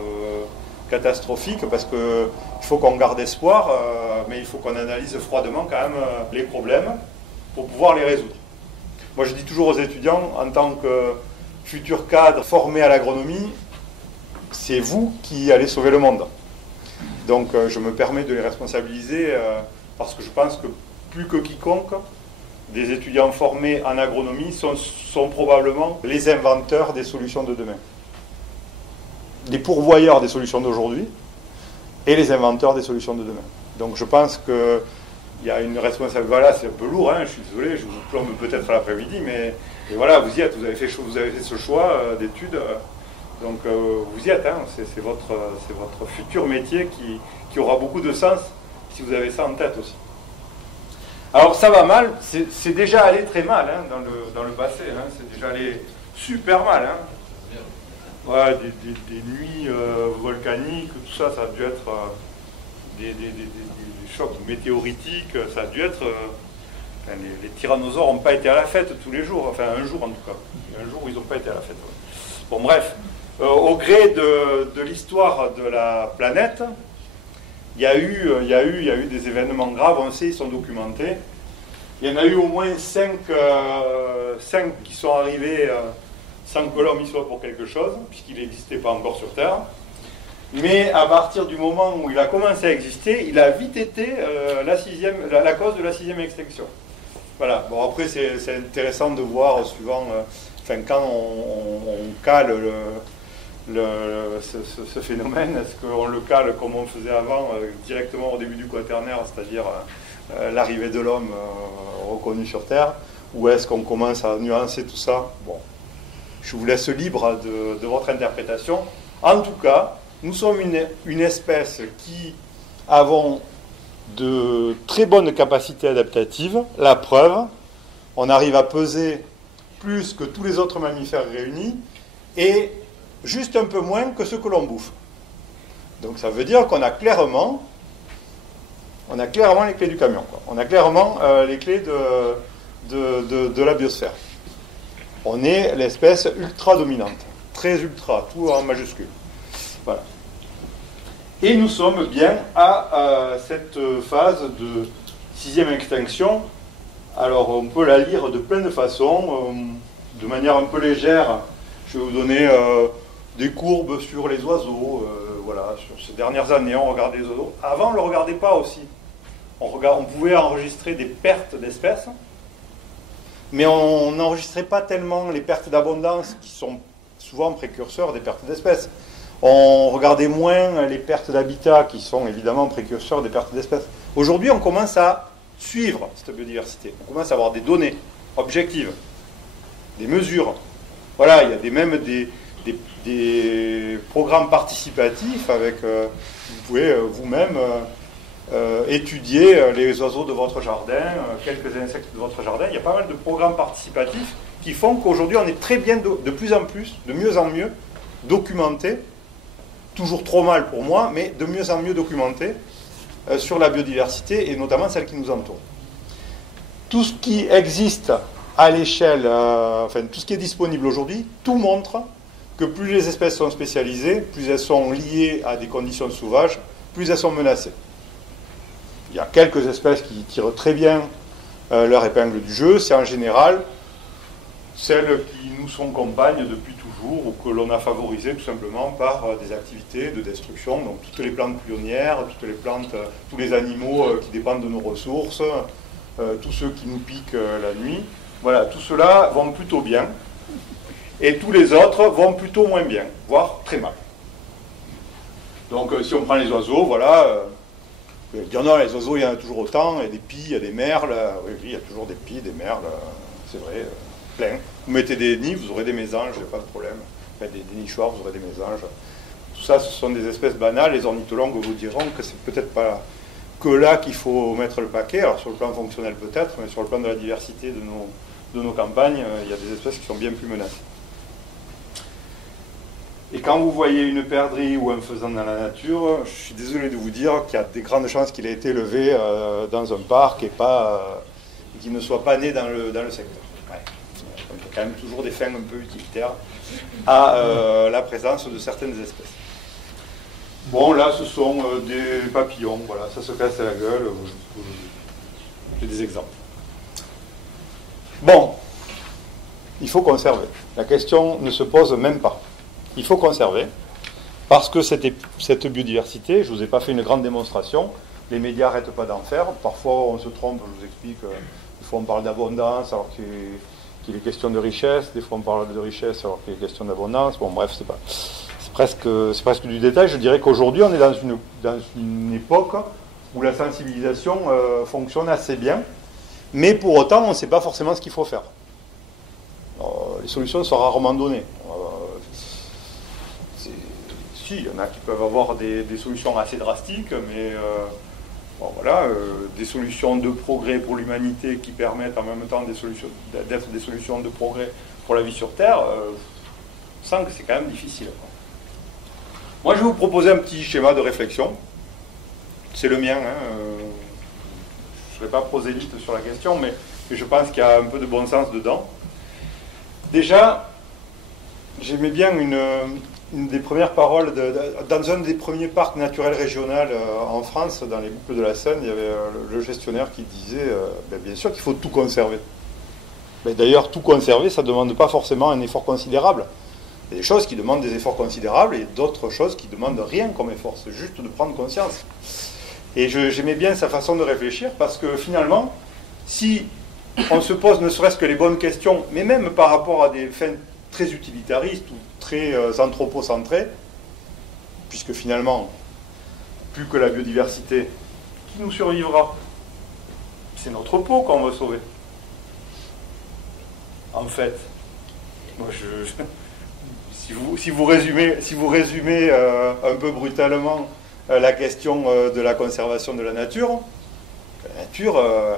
catastrophique, parce qu'il faut qu'on garde espoir, mais il faut qu'on analyse froidement quand même les problèmes pour pouvoir les résoudre. Moi je dis toujours aux étudiants, en tant que futur cadre formé à l'agronomie, c'est vous qui allez sauver le monde. Donc je me permets de les responsabiliser parce que je pense que plus que quiconque, des étudiants formés en agronomie sont probablement les inventeurs des solutions de demain. Les pourvoyeurs des solutions d'aujourd'hui et les inventeurs des solutions de demain. Donc je pense qu'il y a une responsabilité. Voilà, c'est un peu lourd, hein, je suis désolé, je vous plombe peut-être à l'après-midi, mais et voilà, vous y êtes, vous avez fait ce choix d'études. Donc vous y êtes, hein, c'est votre futur métier qui aura beaucoup de sens si vous avez ça en tête aussi. Alors ça va mal, c'est déjà allé très mal hein, dans le passé, hein, c'est déjà allé super mal. Hein. Ouais, des nuits volcaniques, tout ça, ça a dû être des chocs météoritiques, ça a dû être... les tyrannosaures n'ont pas été à la fête tous les jours, enfin un jour en tout cas. Un jour où ils n'ont pas été à la fête. Ouais. Bon bref. Au gré de l'histoire de la planète, il y a eu des événements graves, on sait, ils sont documentés. Il y en a eu au moins 5 qui sont arrivés sans que l'homme y soit pour quelque chose, puisqu'il n'existait pas encore sur Terre. Mais à partir du moment où il a commencé à exister, il a vite été la cause de la 6e extinction. Voilà. Bon, après, c'est intéressant de voir, suivant... quand on cale ce phénomène, est-ce qu'on le cale comme on faisait avant, directement au début du Quaternaire, c'est-à-dire l'arrivée de l'homme reconnu sur Terre, ou est-ce qu'on commence à nuancer tout ça? Bon, je vous laisse libre de votre interprétation. En tout cas, nous sommes une espèce qui avons de très bonnes capacités adaptatives. La preuve, on arrive à peser plus que tous les autres mammifères réunis, et juste un peu moins que ceux que l'on bouffe. Donc ça veut dire qu'on a clairement les clés du camion, quoi. On a clairement les clés de la biosphère. On est l'espèce ultra dominante, très ultra, tout en majuscule. Voilà. Et nous sommes bien à cette phase de 6e extinction. Alors on peut la lire de plein de façons, de manière un peu légère. Je vais vous donner des courbes sur les oiseaux. Voilà, sur ces dernières années, on regardait les oiseaux. Avant, on ne le regardait pas aussi. On pouvait enregistrer des pertes d'espèces, mais on n'enregistrait pas tellement les pertes d'abondance, qui sont souvent précurseurs des pertes d'espèces. On regardait moins les pertes d'habitat, qui sont évidemment précurseurs des pertes d'espèces. Aujourd'hui, on commence à suivre cette biodiversité. On commence à avoir des données objectives, des mesures. Voilà, il y a même des programmes participatifs avec... vous pouvez vous-même étudier les oiseaux de votre jardin, quelques insectes de votre jardin. Il y a pas mal de programmes participatifs qui font qu'aujourd'hui, on est très bien, de plus en plus, de mieux en mieux, documenté, toujours trop mal pour moi, mais de mieux en mieux documenté sur la biodiversité, et notamment celle qui nous entoure. Tout ce qui existe à l'échelle, tout ce qui est disponible aujourd'hui, tout montre que plus les espèces sont spécialisées, plus elles sont liées à des conditions sauvages, plus elles sont menacées. Il y a quelques espèces qui tirent très bien leur épingle du jeu, c'est en général celles qui nous sont compagnes depuis toujours, ou que l'on a favorisées tout simplement par des activités de destruction, donc toutes les plantes pionnières, tous les animaux qui dépendent de nos ressources, tous ceux qui nous piquent la nuit. Voilà, tout cela vont plutôt bien, et tous les autres vont plutôt moins bien, voire très mal. Donc si on prend les oiseaux, voilà, vous allez dire non, les oiseaux, il y en a toujours autant, il y a des pies, il y a des merles, oui, il y a toujours des pies, des merles, c'est vrai, plein. Vous mettez des nids, vous aurez des mésanges, pas de problème. Des nichoirs, vous aurez des mésanges. Tout ça, ce sont des espèces banales, les ornithologues vous diront que c'est peut-être pas que là qu'il faut mettre le paquet. Alors sur le plan fonctionnel peut-être, mais sur le plan de la diversité de nos campagnes, il y a des espèces qui sont bien plus menacées. Et quand vous voyez une perdrix ou un faisan dans la nature, je suis désolé de vous dire qu'il y a des grandes chances qu'il ait été élevé dans un parc et qu'il ne soit pas né dans le secteur. Ouais. Donc, il y a quand même toujours des fins un peu utilitaires à la présence de certaines espèces. Bon, là, ce sont des papillons, voilà, ça se casse la gueule. J'ai des exemples. Bon, il faut conserver. La question ne se pose même pas. Il faut conserver, parce que cette biodiversité, je ne vous ai pas fait une grande démonstration, les médias n'arrêtent pas d'en faire, parfois on se trompe, je vous explique, des fois on parle d'abondance alors qu'il est question de richesse, des fois on parle de richesse alors qu'il est question d'abondance, bon bref, c'est presque du détail. Je dirais qu'aujourd'hui on est dans une époque où la sensibilisation fonctionne assez bien, mais pour autant on ne sait pas forcément ce qu'il faut faire. Alors, les solutions sont rarement données. Si, il y en a qui peuvent avoir des solutions assez drastiques, mais bon, voilà, des solutions de progrès pour l'humanité qui permettent en même temps d'être des solutions de progrès pour la vie sur Terre, je sens que c'est quand même difficile. Moi, je vais vous proposer un petit schéma de réflexion. C'est le mien. Je ne serai pas prosélyte sur la question, mais je pense qu'il y a un peu de bon sens dedans. Déjà, j'aimais bien une des premières paroles, dans un des premiers parcs naturels régionaux en France, dans les boucles de la Seine, il y avait le gestionnaire qui disait bien sûr qu'il faut tout conserver. D'ailleurs, tout conserver, ça ne demande pas forcément un effort considérable. Il y a des choses qui demandent des efforts considérables et d'autres choses qui ne demandent rien comme effort. C'est juste de prendre conscience. Et j'aimais bien sa façon de réfléchir parce que finalement, si on se pose ne serait-ce que les bonnes questions, mais même par rapport à des fins très utilitaristes ou très anthropocentrées, puisque finalement, plus que la biodiversité, qui nous survivra? C'est notre peau qu'on veut sauver. En fait, moi si vous résumez un peu brutalement la question de la conservation de la nature,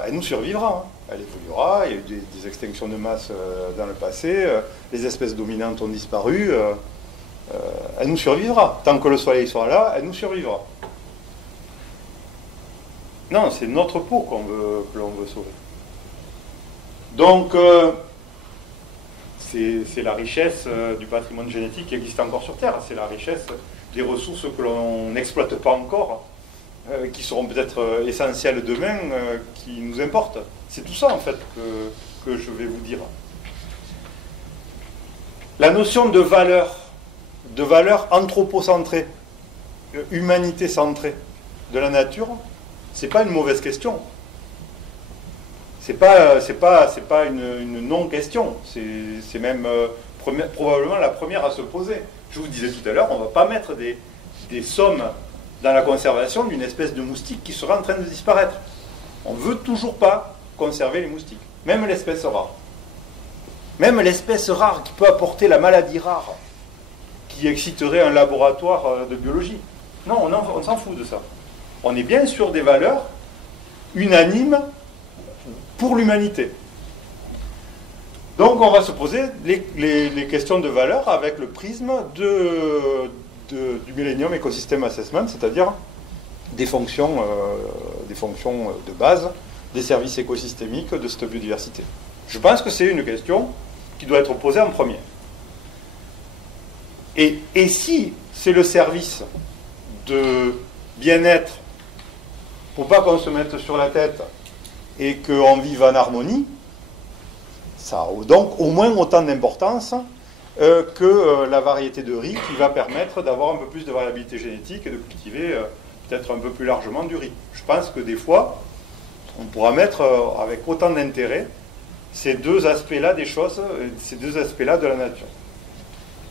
elle nous survivra. Elle évoluera, il y a eu des extinctions de masse dans le passé, les espèces dominantes ont disparu, elle nous survivra. Tant que le soleil sera là, elle nous survivra. Non, c'est notre peau que l'on veut sauver. Donc, c'est la richesse du patrimoine génétique qui existe encore sur Terre, c'est la richesse des ressources que l'on n'exploite pas encore, qui seront peut-être essentielles demain, qui nous importent. C'est tout ça, en fait, que je vais vous dire. La notion de valeur anthropocentrée, humanité centrée de la nature, c'est pas une mauvaise question. C'est pas une non-question. C'est même probablement la première à se poser. Je vous disais tout à l'heure, on ne va pas mettre des sommes dans la conservation d'une espèce de moustique qui serait en train de disparaître. On ne veut toujours pas conserver les moustiques, même l'espèce rare. Même l'espèce rare qui peut apporter la maladie rare, qui exciterait un laboratoire de biologie. Non, on s'en fout de ça. On est bien sur des valeurs unanimes pour l'humanité. Donc on va se poser les questions de valeur avec le prisme du Millennium Ecosystem Assessment, c'est-à-dire des fonctions de base, des services écosystémiques de cette biodiversité. Je pense que c'est une question qui doit être posée en premier. Et si c'est le service de bien-être, pour pas qu'on se mette sur la tête et qu'on vive en harmonie, ça a donc au moins autant d'importance que la variété de riz qui va permettre d'avoir un peu plus de variabilité génétique et de cultiver peut-être un peu plus largement du riz. Je pense que des fois, on pourra mettre avec autant d'intérêt ces deux aspects-là des choses, ces deux aspects-là de la nature.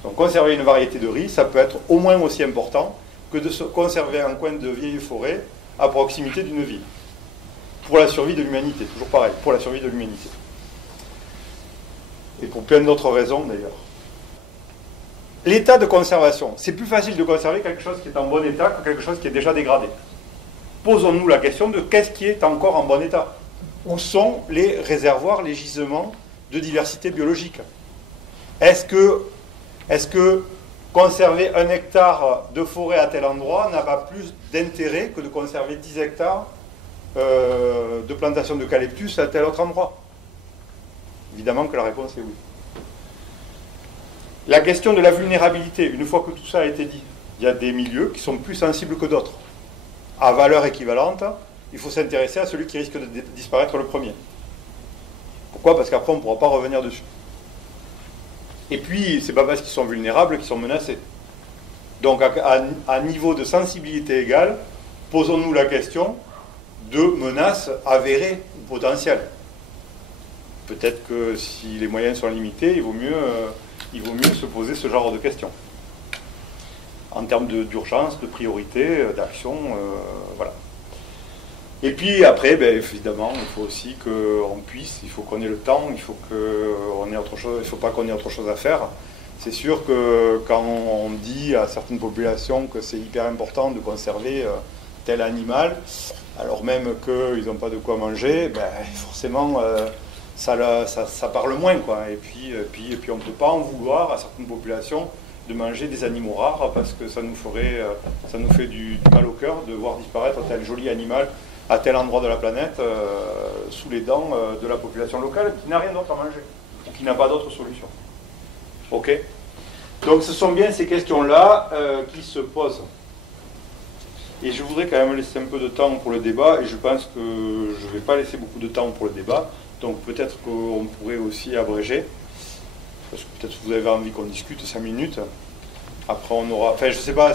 Donc conserver une variété de riz, ça peut être au moins aussi important que de se conserver un coin de vieille forêt à proximité d'une ville. Pour la survie de l'humanité, toujours pareil, pour la survie de l'humanité. Et pour plein d'autres raisons d'ailleurs. L'état de conservation. C'est plus facile de conserver quelque chose qui est en bon état que quelque chose qui est déjà dégradé. posons-nous la question de qu'est-ce qui est encore en bon état. Où sont les réservoirs, les gisements de diversité biologique? Est-ce que conserver 1 hectare de forêt à tel endroit n'a pas plus d'intérêt que de conserver 10 hectares de plantation d'eucalyptus à tel autre endroit? Évidemment que la réponse est oui. La question de la vulnérabilité, une fois que tout ça a été dit, il y a des milieux qui sont plus sensibles que d'autres. À valeur équivalente, il faut s'intéresser à celui qui risque de disparaître le premier. Pourquoi? Parce qu'après, on ne pourra pas revenir dessus. Et puis, c'est pas parce qu'ils sont vulnérables qu'ils sont menacés. Donc, à niveau de sensibilité égale, posons-nous la question de menaces avérées ou potentielles. Peut-être que si les moyens sont limités, il vaut mieux se poser ce genre de questions. En termes d'urgence, de priorité, d'action, voilà. Et puis après, évidemment, il faut aussi qu'on puisse, il faut qu'on ait le temps, il faut qu'on ait autre chose, il ne faut pas qu'on ait autre chose à faire. C'est sûr que quand on dit à certaines populations que c'est hyper important de conserver tel animal, alors même qu'ils n'ont pas de quoi manger, forcément ça parle moins, quoi. Et puis on ne peut pas en vouloir à certaines populations de manger des animaux rares parce que ça nous fait du mal au cœur de voir disparaître tel joli animal à tel endroit de la planète, sous les dents de la population locale qui n'a rien d'autre à manger, ou qui n'a pas d'autre solution. Ok? Donc ce sont bien ces questions-là qui se posent. Et je voudrais quand même laisser un peu de temps pour le débat, et je pense que je ne vais pas laisser beaucoup de temps pour le débat, donc peut-être qu'on pourrait aussi abréger, parce que peut-être vous avez envie qu'on discute 5 minutes, après on aura... Enfin je sais pas,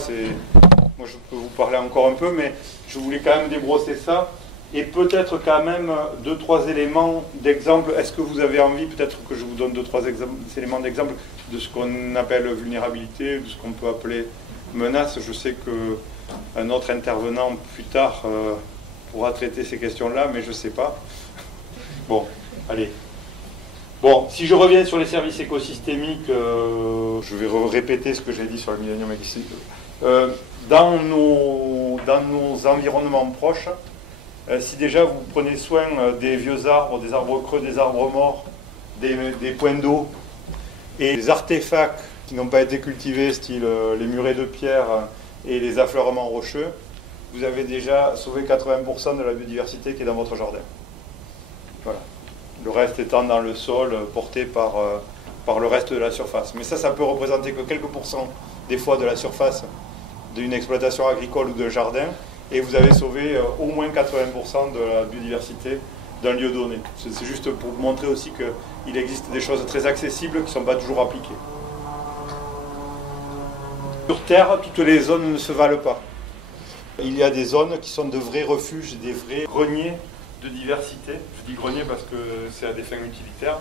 moi je peux vous parler encore un peu, mais je voulais quand même débrosser ça, et peut-être quand même 2-3 éléments d'exemple. Est-ce que vous avez envie, peut-être que je vous donne 2-3 éléments d'exemple de ce qu'on appelle vulnérabilité, de ce qu'on peut appeler menace? Je sais qu'un autre intervenant plus tard pourra traiter ces questions-là, mais je ne sais pas. Bon, allez. Bon, si je reviens sur les services écosystémiques, je vais répéter ce que j'ai dit sur le Millennium Exit. Dans nos environnements proches, si déjà vous prenez soin des vieux arbres, des arbres creux, des arbres morts, des points d'eau et des artefacts qui n'ont pas été cultivés, style les murets de pierre et les affleurements rocheux, vous avez déjà sauvé 80% de la biodiversité qui est dans votre jardin. Voilà. Le reste étant dans le sol, porté par le reste de la surface. Mais ça peut représenter que quelques pourcents des fois de la surface d'une exploitation agricole ou d'un jardin, et vous avez sauvé au moins 80% de la biodiversité d'un lieu donné. C'est juste pour vous montrer aussi qu'il existe des choses très accessibles qui ne sont pas toujours appliquées. Sur Terre, toutes les zones ne se valent pas. Il y a des zones qui sont de vrais refuges, des vrais greniers de diversité. Je dis grenier parce que c'est à des fins utilitaires.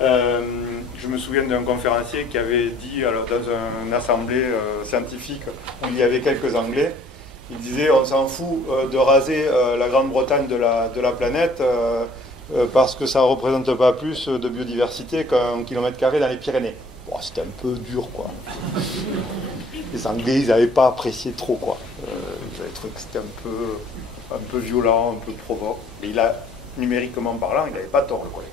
Je me souviens d'un conférencier qui avait dit alors, dans une assemblée scientifique où il y avait quelques Anglais, il disait on s'en fout de raser la Grande-Bretagne de la planète parce que ça ne représente pas plus de biodiversité qu'un kilomètre carré dans les Pyrénées. Bon, c'était un peu dur, quoi. Les Anglais, ils n'avaient pas apprécié trop, quoi. Ils avaient trouvé que c'était un peu violent, un peu provoque. Et numériquement parlant, il n'avait pas tort, le collègue.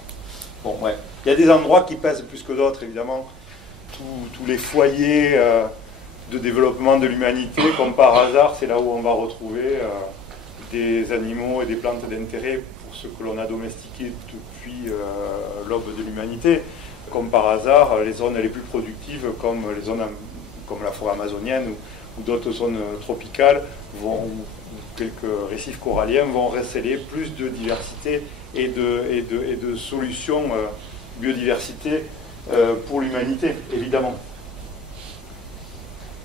Bon, ouais. Il y a des endroits qui pèsent plus que d'autres, évidemment. Tous les foyers de développement de l'humanité, comme par hasard, c'est là où on va retrouver des animaux et des plantes d'intérêt pour ce que l'on a domestiqué depuis l'aube de l'humanité. Comme par hasard, les zones les plus productives, comme la forêt amazonienne ou d'autres zones tropicales, ou quelques récifs coralliens, vont receler plus de diversité et de solutions biodiversité pour l'humanité, évidemment.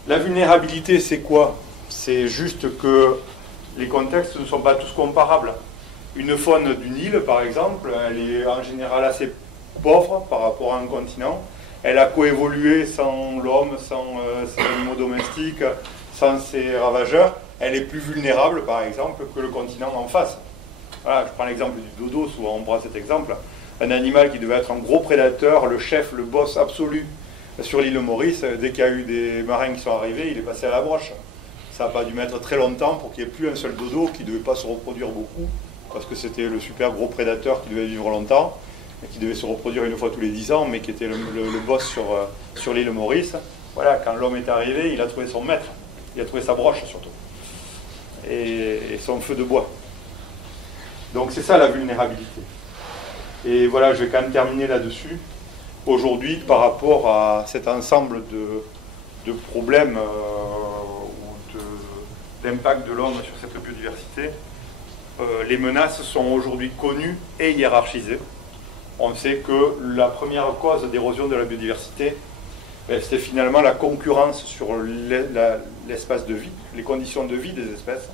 La vulnérabilité, c'est quoi? C'est juste que les contextes ne sont pas tous comparables. Une faune d'une île, par exemple, elle est en général assez pauvre par rapport à un continent. Elle a coévolué sans l'homme, sans ses animaux domestiques, sans ses ravageurs. Elle est plus vulnérable, par exemple, que le continent en face. Voilà, je prends l'exemple du dodo, souvent on prend cet exemple. Un animal qui devait être un gros prédateur, le chef, le boss absolu sur l'île Maurice, dès qu'il y a eu des marins qui sont arrivés, il est passé à la broche. Ça n'a pas dû mettre très longtemps pour qu'il n'y ait plus un seul dodo qui ne devait pas se reproduire beaucoup, parce que c'était le super gros prédateur qui devait vivre longtemps, et qui devait se reproduire une fois tous les 10 ans, mais qui était le boss sur l'île Maurice. Voilà, quand l'homme est arrivé, il a trouvé son maître, il a trouvé sa broche surtout, et son feu de bois. Donc c'est ça la vulnérabilité. Et voilà, je vais quand même terminer là-dessus. Aujourd'hui, par rapport à cet ensemble de problèmes ou d'impact de l'homme sur cette biodiversité, les menaces sont aujourd'hui connues et hiérarchisées. On sait que la première cause d'érosion de la biodiversité, c'est finalement la concurrence sur l'espace de vie, les conditions de vie des espèces.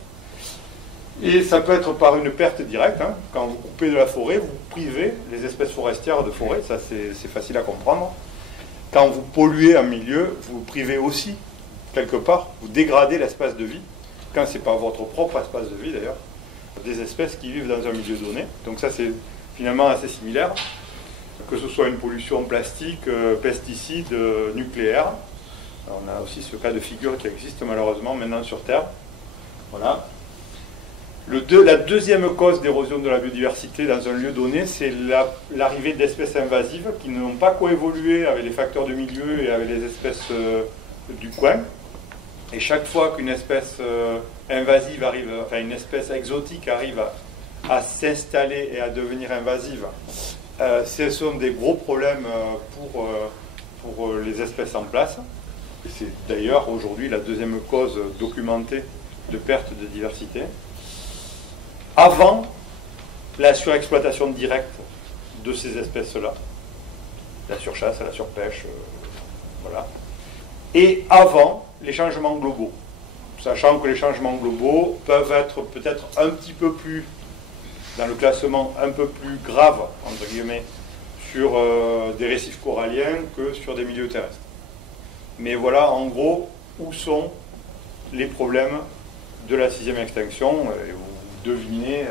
Et ça peut être par une perte directe. Hein. Quand vous coupez de la forêt, vous privez les espèces forestières de forêt, ça c'est facile à comprendre. Quand vous polluez un milieu, vous privez aussi, quelque part, vous dégradez l'espace de vie, quand ce n'est pas votre propre espace de vie d'ailleurs, des espèces qui vivent dans un milieu donné. Donc ça c'est finalement assez similaire, que ce soit une pollution plastique, pesticides, nucléaires. On a aussi ce cas de figure qui existe malheureusement maintenant sur Terre. Voilà. La deuxième cause d'érosion de la biodiversité dans un lieu donné, c'est l'arrivée d'espèces invasives qui n'ont pas coévolué avec les facteurs de milieu et avec les espèces du coin. Et chaque fois qu'une espèce invasive arrive, enfin une espèce exotique arrive à s'installer et à devenir invasive, ce sont des gros problèmes pour les espèces en place. Et c'est d'ailleurs aujourd'hui la deuxième cause documentée de perte de diversité. Avant la surexploitation directe de ces espèces-là, la surchasse, la surpêche, voilà, et avant les changements globaux, sachant que les changements globaux peuvent être peut-être un petit peu plus, dans le classement un peu plus grave, entre guillemets, sur des récifs coralliens que sur des milieux terrestres. Mais voilà, en gros, où sont les problèmes de la 6e extinction, et vous devinez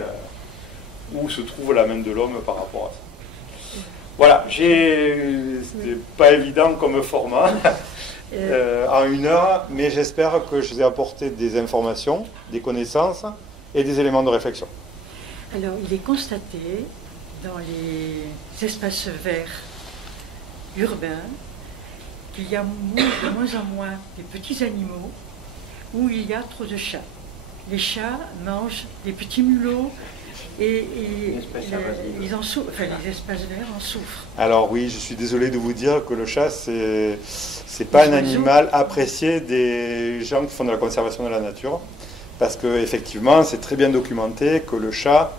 où se trouve la main de l'homme par rapport à ça. Voilà, c'était pas évident comme format en 1 heure, mais j'espère que je vous ai apporté des informations, des connaissances et des éléments de réflexion. Alors, il est constaté dans les espaces verts urbains qu'il y a de moins en moins de petits animaux où il y a trop de chats. Les chats mangent des petits mulots et ils en souffrent, enfin, les espaces verts en souffrent. Alors oui, je suis désolé de vous dire que le chat, c'est pas un animal apprécié des gens qui font de la conservation de la nature, parce qu'effectivement, c'est très bien documenté que le chat,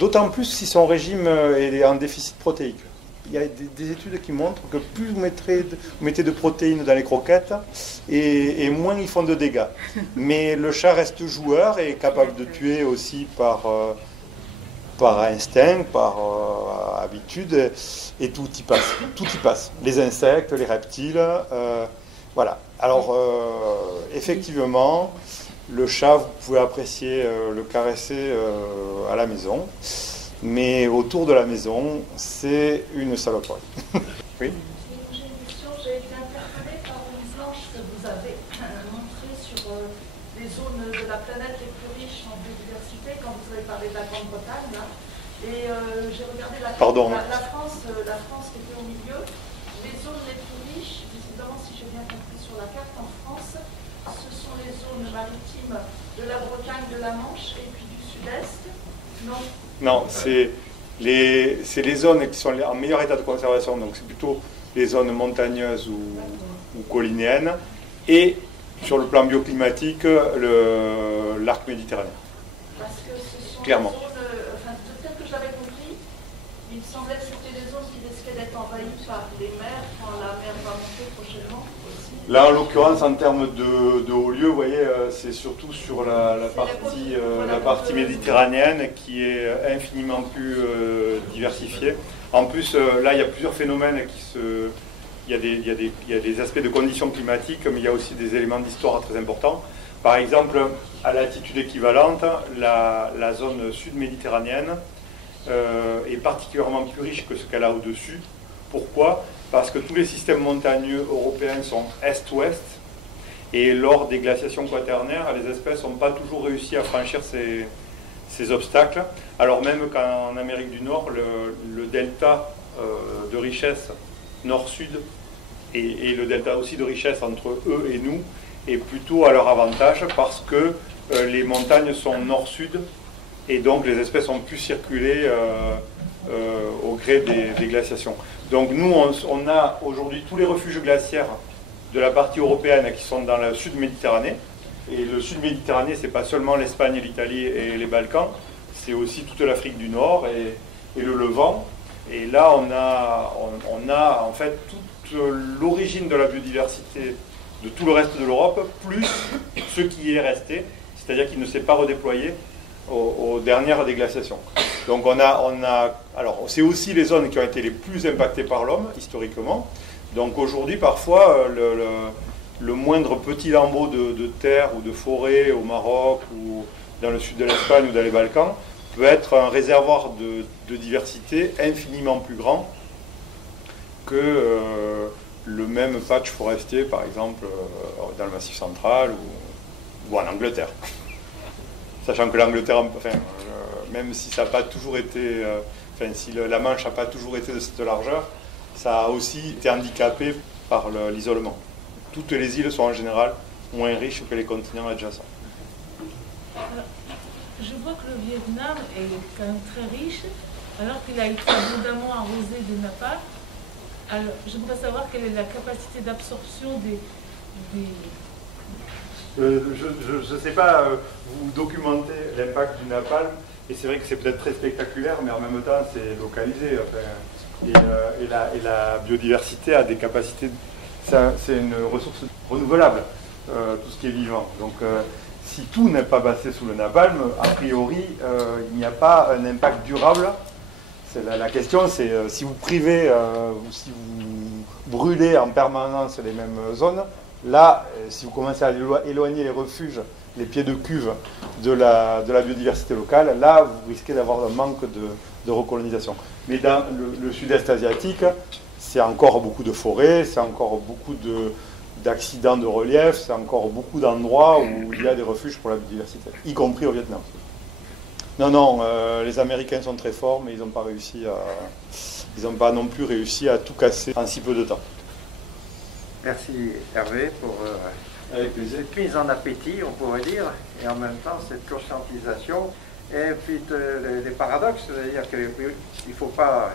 d'autant plus si son régime est en déficit protéique. Il y a des études qui montrent que plus vous mettez de protéines dans les croquettes, et moins ils font de dégâts. Mais le chat reste joueur et est capable de tuer aussi par instinct, par habitude, et tout y passe. Tout y passe. Les insectes, les reptiles, voilà. Alors, effectivement, le chat, vous pouvez apprécier le caresser à la maison. Mais autour de la maison, c'est une saloperie. Oui. J'ai une question, j'ai été interpellée par une planche que vous avez montrée sur les zones de la planète les plus riches en biodiversité, quand vous avez parlé de la Grande-Bretagne. Et j'ai regardé la France qui était au milieu. Les zones les plus riches, visiblement, si j'ai bien compris sur la carte en France, ce sont les zones maritimes de la Bretagne, de la Manche et puis du Sud-Est. Non. Non, c'est les zones qui sont en meilleur état de conservation, donc c'est plutôt les zones montagneuses ou collinéennes, et sur le plan bioclimatique, l'arc méditerranéen. Parce que ce sont clairement. Des zones, enfin, tel que je l'avais compris, il me semblait que c'était des zones qui risquaient d'être envahies par les mers quand la mer va monter prochainement. Là, en l'occurrence, en termes de haut lieu, vous voyez, c'est surtout sur la partie méditerranéenne qui est infiniment plus diversifiée. En plus, là, il y a plusieurs phénomènes il y a des aspects de conditions climatiques, mais il y a aussi des éléments d'histoire très importants. Par exemple, à latitude équivalente, la zone sud-méditerranéenne est particulièrement plus riche que ce qu'elle a au-dessus. Pourquoi ? Parce que tous les systèmes montagneux européens sont est-ouest, Et lors des glaciations quaternaires, les espèces n'ont pas toujours réussi à franchir ces obstacles, alors même qu'en Amérique du Nord, le delta de richesse nord-sud et le delta aussi de richesse entre eux et nous est plutôt à leur avantage parce que les montagnes sont nord-sud et donc les espèces ont pu circuler au gré des glaciations. Donc nous, on a aujourd'hui tous les refuges glaciaires de la partie européenne qui sont dans le sud Méditerranée. Et le sud Méditerranée, c'est pas seulement l'Espagne, l'Italie et les Balkans, c'est aussi toute l'Afrique du Nord et le Levant. Et là, on a en fait toute l'origine de la biodiversité de tout le reste de l'Europe, plus ce qui est resté, c'est-à-dire qu'il ne s'est pas redéployé aux dernières déglaciations. Donc alors c'est aussi les zones qui ont été les plus impactées par l'homme, historiquement. Donc aujourd'hui, parfois, le moindre petit lambeau de terre ou de forêt au Maroc ou dans le sud de l'Espagne ou dans les Balkans peut être un réservoir de diversité infiniment plus grand que le même patch forestier, par exemple, dans le Massif central ou en Angleterre. Sachant que l'Angleterre, même si ça n'a pas toujours été, si la Manche n'a pas toujours été de cette largeur, ça a aussi été handicapé par l'isolement. Toutes les îles sont en général moins riches que les continents adjacents. Je vois que le Vietnam est quand même très riche, alors qu'il a été abondamment arrosé de napalm. Alors, j'aimerais savoir quelle est la capacité d'absorption des... Je ne sais pas, vous documentez l'impact du napalm, et c'est vrai que c'est peut-être très spectaculaire, mais en même temps c'est localisé. Et la biodiversité a des capacités, c'est une ressource renouvelable, tout ce qui est vivant. Donc si tout n'est pas passé sous le napalm, a priori il n'y a pas un impact durable. La question c'est si vous privez ou si vous brûlez en permanence les mêmes zones, là si vous commencez à éloigner les refuges, les pieds de cuve de la biodiversité locale, là vous risquez d'avoir un manque de recolonisation. Mais dans le sud-est asiatique, c'est encore beaucoup de forêts, c'est encore beaucoup d'accidents de relief, c'est encore beaucoup d'endroits où il y a des refuges pour la biodiversité, y compris au Vietnam. Non, les Américains sont très forts, mais ils n'ont pas non plus réussi à tout casser en si peu de temps. Merci Hervé pour cette mise en appétit, on pourrait dire, et en même temps cette conscientisation. Et puis les paradoxes, c'est-à-dire qu'il ne faut pas...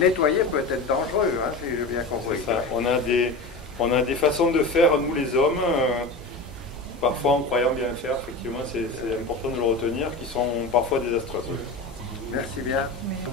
Nettoyer peut être dangereux, hein, si j'ai bien compris. C'est ça. On a des façons de faire, nous les hommes, parfois en croyant bien faire, effectivement, c'est important de le retenir, qui sont parfois désastreuses. Merci bien. Merci.